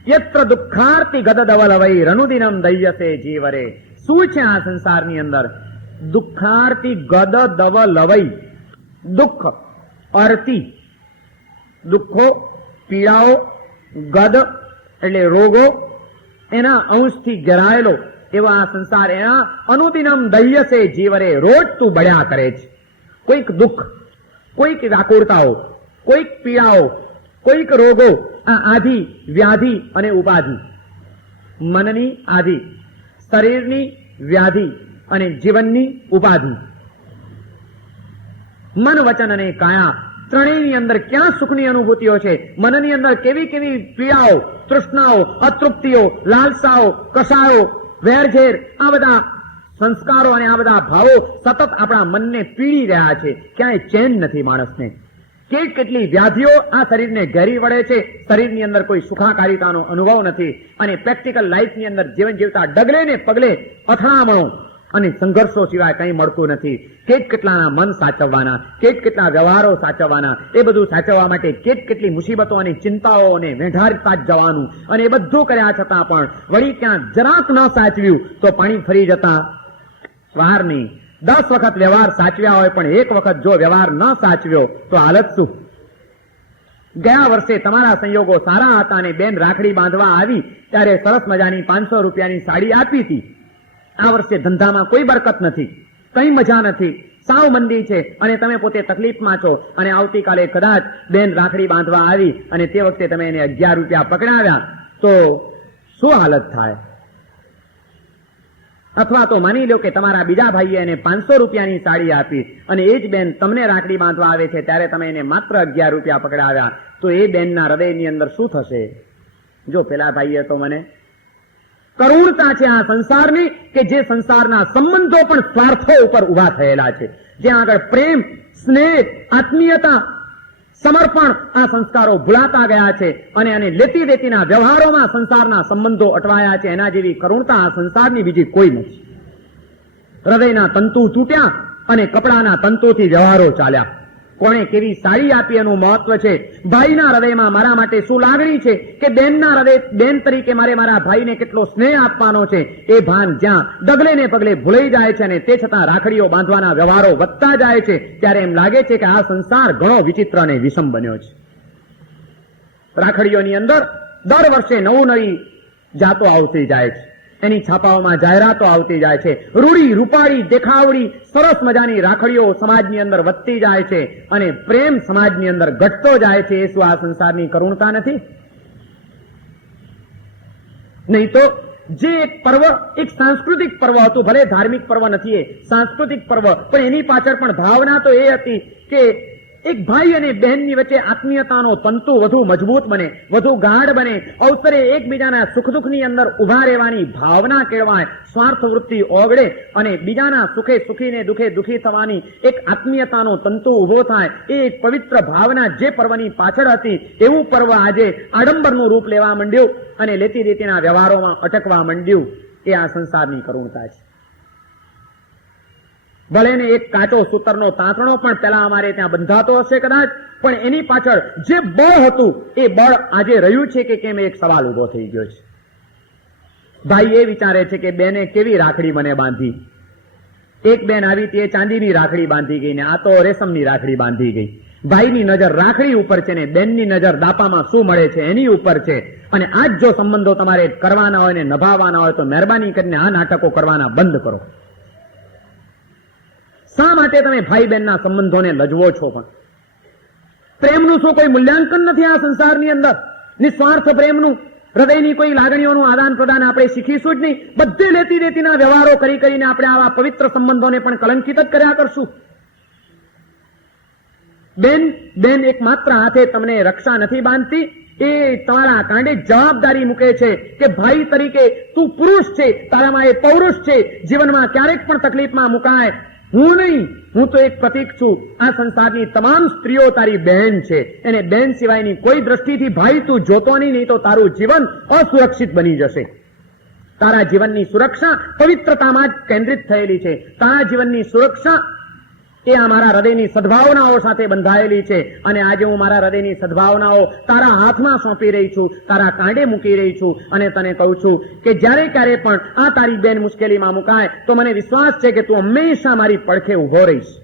યત્ર દુઃખાર્તિ ગદદવલવૈ રનુદિનમ દય્યસે જીવરે. શું છે આ સંસારની અંદર? દુઃખાર્તિ ગદદવલવૈ. દુઃખ, અર્થી, દુઃખો, પીડાઓ, ગદ એટલે રોગો, એના અંશથી ઘેરાયેલો એવા આ સંસાર. એના અનુદિનમ દહ્યસે જીવરે. રોજ તું બળ્યા કરે છે. કોઈક દુઃખ, કોઈક વ્યાકુળતાઓ, કોઈક પીડાઓ, કોઈક રોગો, આ આધિ, વ્યાધિ અને ઉપાધિ. મનની આધિ, શરીરની વ્યાધિ અને જીવનની ઉપાધિ. મન, વચન અને કાયા ત્રણેયની અંદર ક્યાં સુખની અનુભૂતિઓ છે? મનની અંદર કેવી કેવી પીડાઓ, તૃષ્ણાઓ, અતૃપ્તિઓ, લાલસાઓ, કષાયો, વેરઝેર, આ બધા સંસ્કારો અને આ બધા ભાવો સતત આપણા મનને પીડી રહ્યા છે. ક્યાંય ચેન નથી માણસને. કેટલી વ્યાધિઓ આ શરીરને ઘેરી વળે છે. શરીરની અંદર કોઈ સુખાકારિતાનો અનુભવ નથી. અને પ્રેક્ટિકલ લાઈફની અંદર જીવન જીવતા ડગલે ને પગલે અથડામણો અને સંઘર્ષો સિવાય કંઈ મળતું નથી. કેટલાના મન સાચવવાના, કેટલા વ્યવહારો સાચવવાના, એ બધું સાચવવા માટે કેટલી મુસીબતો અને ચિંતાઓ અને વેઢારતા જ જવાનું. અને એ બધું કર્યા છતાં પણ વળી ક્યાં જરાક ન સાચવ્યું તો પાણી ફરી જતા વાર નહીં. 10 વખત વ્યવહાર સાચવ્યા હોય પણ એક વખત જો વ્યવહાર ન સાચવ્યો તો હાલત શું? ગયા વર્ષે તમારા સંયોગો સારા હતા અને બેન રાખડી બાંધવા આવી ત્યારે સરસ મજાની 500 રૂપિયાની સાડી આપી હતી. આ વર્ષે ધંધામાં કોઈ બરકત નથી, કઈ મજા નથી, સાવ મંદી છે અને તમે પોતે તકલીફમાં છો. અને આવતીકાલે કદાચ બેન રાખડી બાંધવા આવી અને તે વખતે તમે એને 11 રૂપિયા પકડાવ્યા તો શું હાલત થાય? અથવા તો માની લો કે તમારા બીજા ભાઈએ એને 500 રૂપિયાની સાડી આપી અને એ જ બેન તમને રાખડી બાંધવા આવે છે ત્યારે તમે એને માત્ર 11 રૂપિયા પકડાવ્યા તો એ બેનના હૃદયની અંદર શું થશે? જો પેલા ભાઈએ તો મને કરુણતા છે આ સંસારની કે જે સંસારના સંબંધો પણ સ્વાર્થો ઉપર ઉભા થયેલા છે. જ્યાં આગળ પ્રેમ, સ્નેહ, આત્મીયતા, સમર્પણ આ સંસ્કારો ભૂલાતા ગયા છે અને લેતી દેતીના વ્યવહારોમાં સંસારના સંબંધો અટવાયા છે. એના જેવી કરુણતા આ સંસારની બીજી કોઈ નથી. હૃદયના તંતુ તૂટ્યા અને કપડાના તંતુથી વ્યવહારો ચાલ્યા. કોણે કેવી સાડી આપી એનું મહત્વ છે. ભાઈના હૃદયમાં મારા માટે શું લાગણી છે કે બેનના હૃદય, બેન તરીકે મારે મારા ભાઈને કેટલો સ્નેહ આપવાનો છે એ ભાન જ્યાં ડગલે ને પગલે ભૂલાઈ જાય છે અને તે છતાં રાખડીઓ બાંધવાના વ્યવહારો વધતા જાય છે ત્યારે એમ લાગે છે કે આ સંસાર ઘણો વિચિત્ર અને વિષમ બન્યો છે. રાખડીઓની અંદર દર વર્ષે નવી જાતો આવતી જાય છે. એની છાપાઓમાં જાહેરાતો આવતી જાય છે. રૂડી, રૂપાળી, દેખાવડી સરસ મજાની રાખડીઓ સમાજની અંદર વધતી જાય છે અને પ્રેમ સમાજની અંદર ઘટતો જાય છે. એ શું આ સંસારની કરુણતા નથી? નહીં તો જે એક પર્વ, એક સાંસ્કૃતિક પર્વ હતું, ભલે ધાર્મિક પર્વ નથી, એ સાંસ્કૃતિક પર્વ, પણ એની પાછળ પણ ભાવના તો એ હતી કે એક ભાઈ અને બહેનની વચ્ચે આત્મીયતાનો તંતુ વધુ મજબૂત બને, વધુ ગાઢ બને, અવસરે એકબીજાના સુખ દુઃખની અંદર ઉભા રહેવાની ભાવના કેળવાય, સ્વાર્થ વૃત્તિ ઓગળે અને બીજાના સુખે સુખી ને દુઃખે દુઃખી થવાની એક આત્મીયતાનો તંતુ ઉભો થાય. એ એક પવિત્ર ભાવના જે પર્વની પાછળ હતી એવું પર્વ આજે આડંબરનું રૂપ લેવા માંડ્યું અને લેતી દેતીના વ્યવહારોમાં અટકવા માંડ્યું. એ આ સંસારની કરુણતા છે. ભલે ને એક કાચો સૂતરનો તાંતણો પણ પેલા અમારે ત્યાં બંધાતો હશે કદાચ, પણ એની પાછળ જે બળ હતું એ બળ આજે રહ્યું છે કે કેમ એક સવાલ ઉભો થઈ ગયો છે. ભાઈ એ વિચારે છે કે બેને કેવી રાખડી મને બાંધી. એક બેન આવી તે ચાંદીની રાખડી બાંધી ગઈ ને આ તો રેશમની રાખડી બાંધી ગઈ. ભાઈની નજર રાખડી ઉપર છે ને બેનની નજર દાપામાં શું મળે છે એની ઉપર છે. અને આજ જો સંબંધો તમારે કરવાના હોય ને નભાવવાના હોય તો મહેરબાની કરીને આ નાટકો કરવાના બંધ કરો. શા માટે તમે ભાઈ બહેનના સંબંધોને લજવો છો? પણ પ્રેમનું શું કોઈ મૂલ્યાંકન નથી આ સંસારની અંદર? નિસ્વાર્થ પ્રેમનું, હૃદયની કોઈ લાગણીઓનું આદાન પ્રદાન આપણે શીખીશું જ નહીં. બધે લેતી દેતીના વ્યવહારો કરી કરીને આપણે આવા પવિત્ર સંબંધોને પણ કલંકિત જ કર્યા કરશું. બેન એક માત્ર હાથે તમને રક્ષા નથી બાંધતી, એ તમારા કાંડે જવાબદારી મૂકે છે કે ભાઈ તરીકે તું પુરુષ છે, તારામાં એ પૌરુષ છે, જીવનમાં ક્યારેક પણ તકલીફમાં મુકાય હું નહીં, હું તો એક પ્રતીક છું. આ સંસારની તમામ સ્ત્રીઓ તારી બહેન છે, એને બહેન સિવાયની કોઈ દ્રષ્ટિથી ભાઈ તું જોતો નહીં તો તારું જીવન અસુરક્ષિત બની જશે. તારા જીવનની સુરક્ષા પવિત્રતામાં જ કેન્દ્રિત થયેલી છે. તારા જીવનની સુરક્ષા એ આ મારા હૃદયની સદભાવનાઓ સાથે બંધાયેલી છે. અને આજે હું મારા હૃદયની સદભાવનાઓ તારા હાથમાં સોંપી રહી છું, તારા કાંડે મૂકી રહી છું અને તને કહું છું કે જ્યારે ક્યારે પણ આ તારી બેન મુશ્કેલીમાં મુકાય તો મને વિશ્વાસ છે કે તું હંમેશા મારી પડખે ઉભો રહીશ.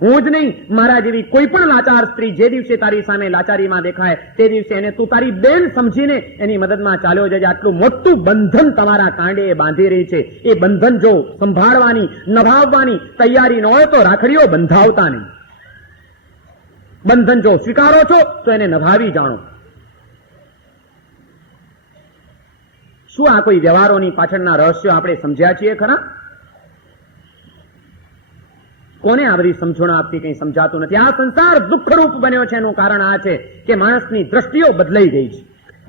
હું જ નહીં, મારા જેવી કોઈ પણ લાચાર સ્ત્રી જે દિવસે તારી સામે લાચારીમાં દેખાય તે દિવસે એને તું તારી બેન સમજીને એની મદદમાં ચાલ્યો જજે. આટલું મોટું બંધન તમારા કાંડે એ બાંધી રહી છે. એ બંધન જો સંભાળવાની નભાવવાની તૈયારી ન હોય તો રાખડીઓ બંધાવતા નહીં. બંધન જો સ્વીકારો છો તો એને નભાવી જાણો. શું આ કોઈ વ્યવહારોની પાછળના રહસ્યો આપણે સમજ્યા છીએ ખરા? કોને આ બધી સમજણ આપતી કંઈ સમજાતું નથી. આ સંસાર દુઃખરૂપ બન્યો છે એનું કારણ આ છે કે માણસની દ્રષ્ટિઓ બદલાઈ ગઈ છે.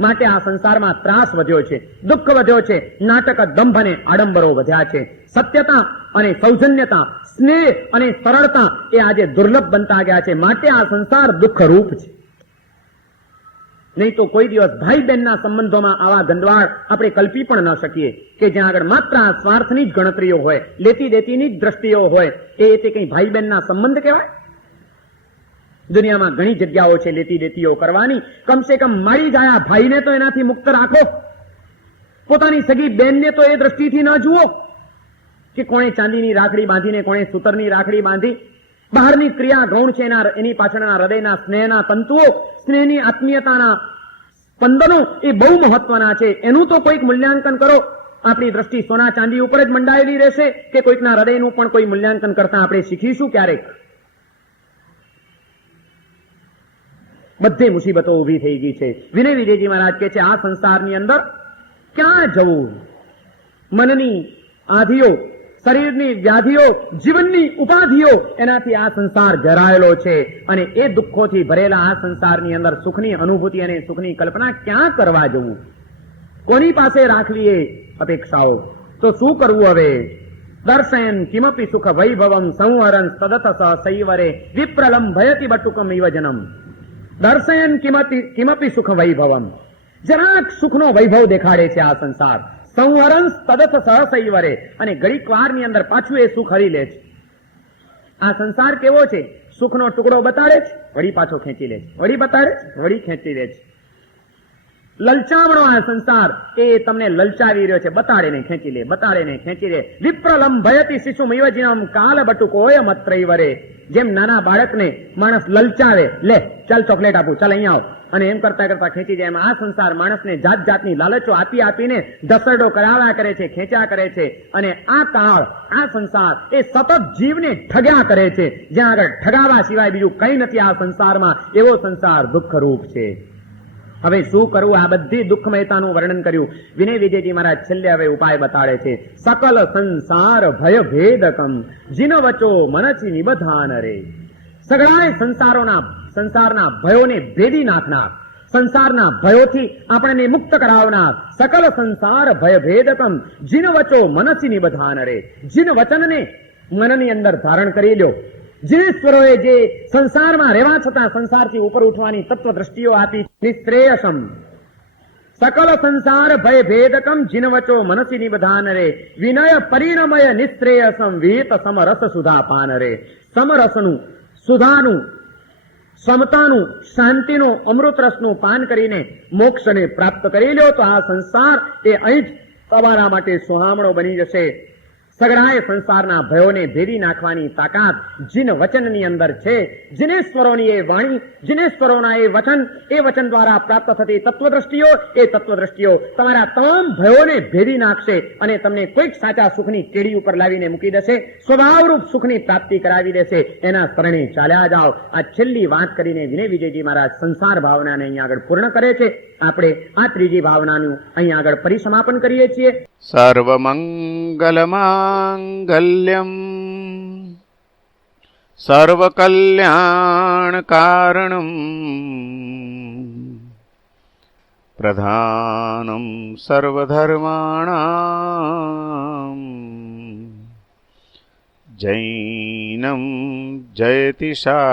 માટે આ સંસારમાં ત્રાસ વધ્યો છે, દુઃખ વધ્યો છે, નાટક, દંભ અને આડંબરો વધ્યા છે. સત્યતા અને સૌજન્યતા, સ્નેહ અને સરળતા એ આજે દુર્લભ બનતા ગયા છે. માટે આ સંસાર દુઃખરૂપ છે. નહીં તો કોઈ દિવસ ભાઈ બહેનના સંબંધોમાં આવા ગંદવાળ આપણે કલ્પી પણ ન શકીએ કે જ્યાં આગળ માત્ર આ સ્વાર્થની જ ગણતરીઓ હોય, લેતી દેતીની જ દ્રષ્ટિઓ હોય. તે કંઈ ભાઈ બહેનના સંબંધ કહેવાય? દુનિયામાં ઘણી જગ્યાઓ છે લેતી દેતીઓ કરવાની. કમસે કમ મારી જાય ભાઈને તો એનાથી મુક્ત રાખો. પોતાની સગી બેનને તો એ દ્રષ્ટિથી ન જુઓ કે કોણે ચાંદીની રાખડી બાંધીને કોણે સૂતરની રાખડી બાંધી. બહારની ક્રિયા ગૌણ છે, એની પાછળના હૃદયના સ્નેહના તંતુઓ, સ્નેહની આત્મીયતાના સ્પંદનો એ બહુ મહત્વના છે. એનું તો કોઈક મૂલ્યાંકન કરો. આપણી દ્રષ્ટિ સોના ચાંદી ઉપર જ મંડાયેલી રહેશે કે કોઈકના હૃદયનું પણ કોઈ મૂલ્યાંકન કરતા આપણે શીખીશું ક્યારેક? બધે મુસીબતો ઉભી થઈ ગઈ છે. વિનય વિજયજી મહારાજ કહે છે આ સંસારની અંદર ક્યાં જવું? મનની આધિઓ, શરીરની વ્યાધિઓ, જીવનની ઉપાધિઓ, એનાથી આ સંસાર ઘેરાયેલો છે. અને એ દુઃખોથી ભરેલા આ સંસારની અંદર સુખની અનુભૂતિ અને સુખની કલ્પના ક્યાં કરવા જવું? કોની પાસે રાખવી એ અપેક્ષાઓ? તો શું કરવું હવે? દર્શયન કિમપી સુખ વૈભવમ સંવરન તદથ સૈવરે વિપ્રલમ ભયતિ બટુકમ ઇવજનમ. દર્શયન કિમપી સુખ વૈભવમ, જરાક સુખનો વૈભવ દેખાડે છે આ સંસાર. સંવરંસ તદથ સહસૈવરે, અને ઘડીક વારની અંદર પાછું એ સુખ હરી લે છે. આ સંસાર કેવો છે? સુખનો ટુકડો બતાડે છે, વળી પાછો ખેંચી લે છે, વળી બતાડે છે, વળી ખેંચી લે છે. લલચામણો આ સંસાર એ તમને લલચાવી રહ્યો છે. બતાડે ને ખેંચી લે, બતાડે ને ખેંચી લે. વિપ્રલમ ભયતિ શિશુ મૈવજીનમ કાલ બટુકોય મત્રૈવરે. જેમ નાના બાળકને માણસ લલચાવે, લે ચાલ ચોકલેટ આપું, ચાલ અહીંયા આવ, અને એમ કરતા કરતા ખેંચી જાય. એમ આ સંસાર માણસને જાત જાતની લાલચો આપી આપીને ધસરડો કરાવ્યા કરે છે, ખેંચ્યા કરે છે. અને આ કાળ, આ સંસાર એ સતત જીવને ઠગ્યા કરે છે. જ્યાં આગળ ઠગાવા સિવાય બીજું કંઈ નથી આ સંસારમાં. એવો સંસાર દુઃખરૂપ છે. હવે શું કરવું? આ બધી દુઃખમયતાનું વર્ણન કર્યું. વિનય વિજયજી મહારાજ છેલ્લે હવે ઉપાય બતાડે છે. સકલ સંસાર ભય ભેદકમ જીન વચો મનચી નિબધાન રે. સગળાએ સંસારના ભયોને ભેદી નાખનાર, સંસારના ભયોથી આપણને મુક્ત કરાવનાર. સકલ સંસાર ભય ભેદકમ જીન વચો મનચી નિબધાન રે. જીન વચનને મનની અંદર ધારણ કરી લ્યો. જીનેશ્વરોએ જે સંસારમાં રહેવા છતાં સંસારથી ઉપર ઉઠવાની તત્વ દ્રષ્ટિઓ આપી. નિશ્રેયસમ સકલ સંસાર ભય ભેદકમ જીનવચો મનસી નિબધાન રે. વિનય પરિણમય નિશ્રેયસમ વિહિત સમરસ સુધા પાન રે. સમરસનું, સુધાનું, સમતાનું, શાંતિનું, અમૃત રસનું પાન કરીને મોક્ષને પ્રાપ્ત કરી લ્યો તો આ સંસાર એ અહીં જ તમારા માટે સુહામણો બની જશે. સગડાએ સંસારના ભયોને ભેદી નાખવાની તાકાત જીન વચનની અંદર છે. જીનેશ્વરોની એ વાણી, જીનેશ્વરોના એ વચન દ્વારા પ્રાપ્ત થતી તત્વદ્રષ્ટિઓ, એ તત્વદ્રષ્ટિઓ તમારા તમામ ભયોને ભેદી નાખશે અને તમને કોઈક સાચા સુખની કેડી ઉપર લાવીને મૂકી દેશે, સ્વભાવરૂપ સુખની પ્રાપ્તિ કરાવી દેશે. એના શરણે ચાલ્યા જાઓ. આ છેલ્લી વાત કરીને વિનય વિજયજી મહારાજ સંસાર ભાવનાને અહીંયા આગળ પૂર્ણ કરે છે. આપણે આ ત્રીજી ભાવનાનું અહીંયા આગળ પરિસમાપન કરીએ છીએ. સર્વમંગલમાંગલ્યમ સર્વકલ્યાણકારણમ પ્રધાનમ સર્વધર્માણામ જૈનમ જયતિ શાસનમ.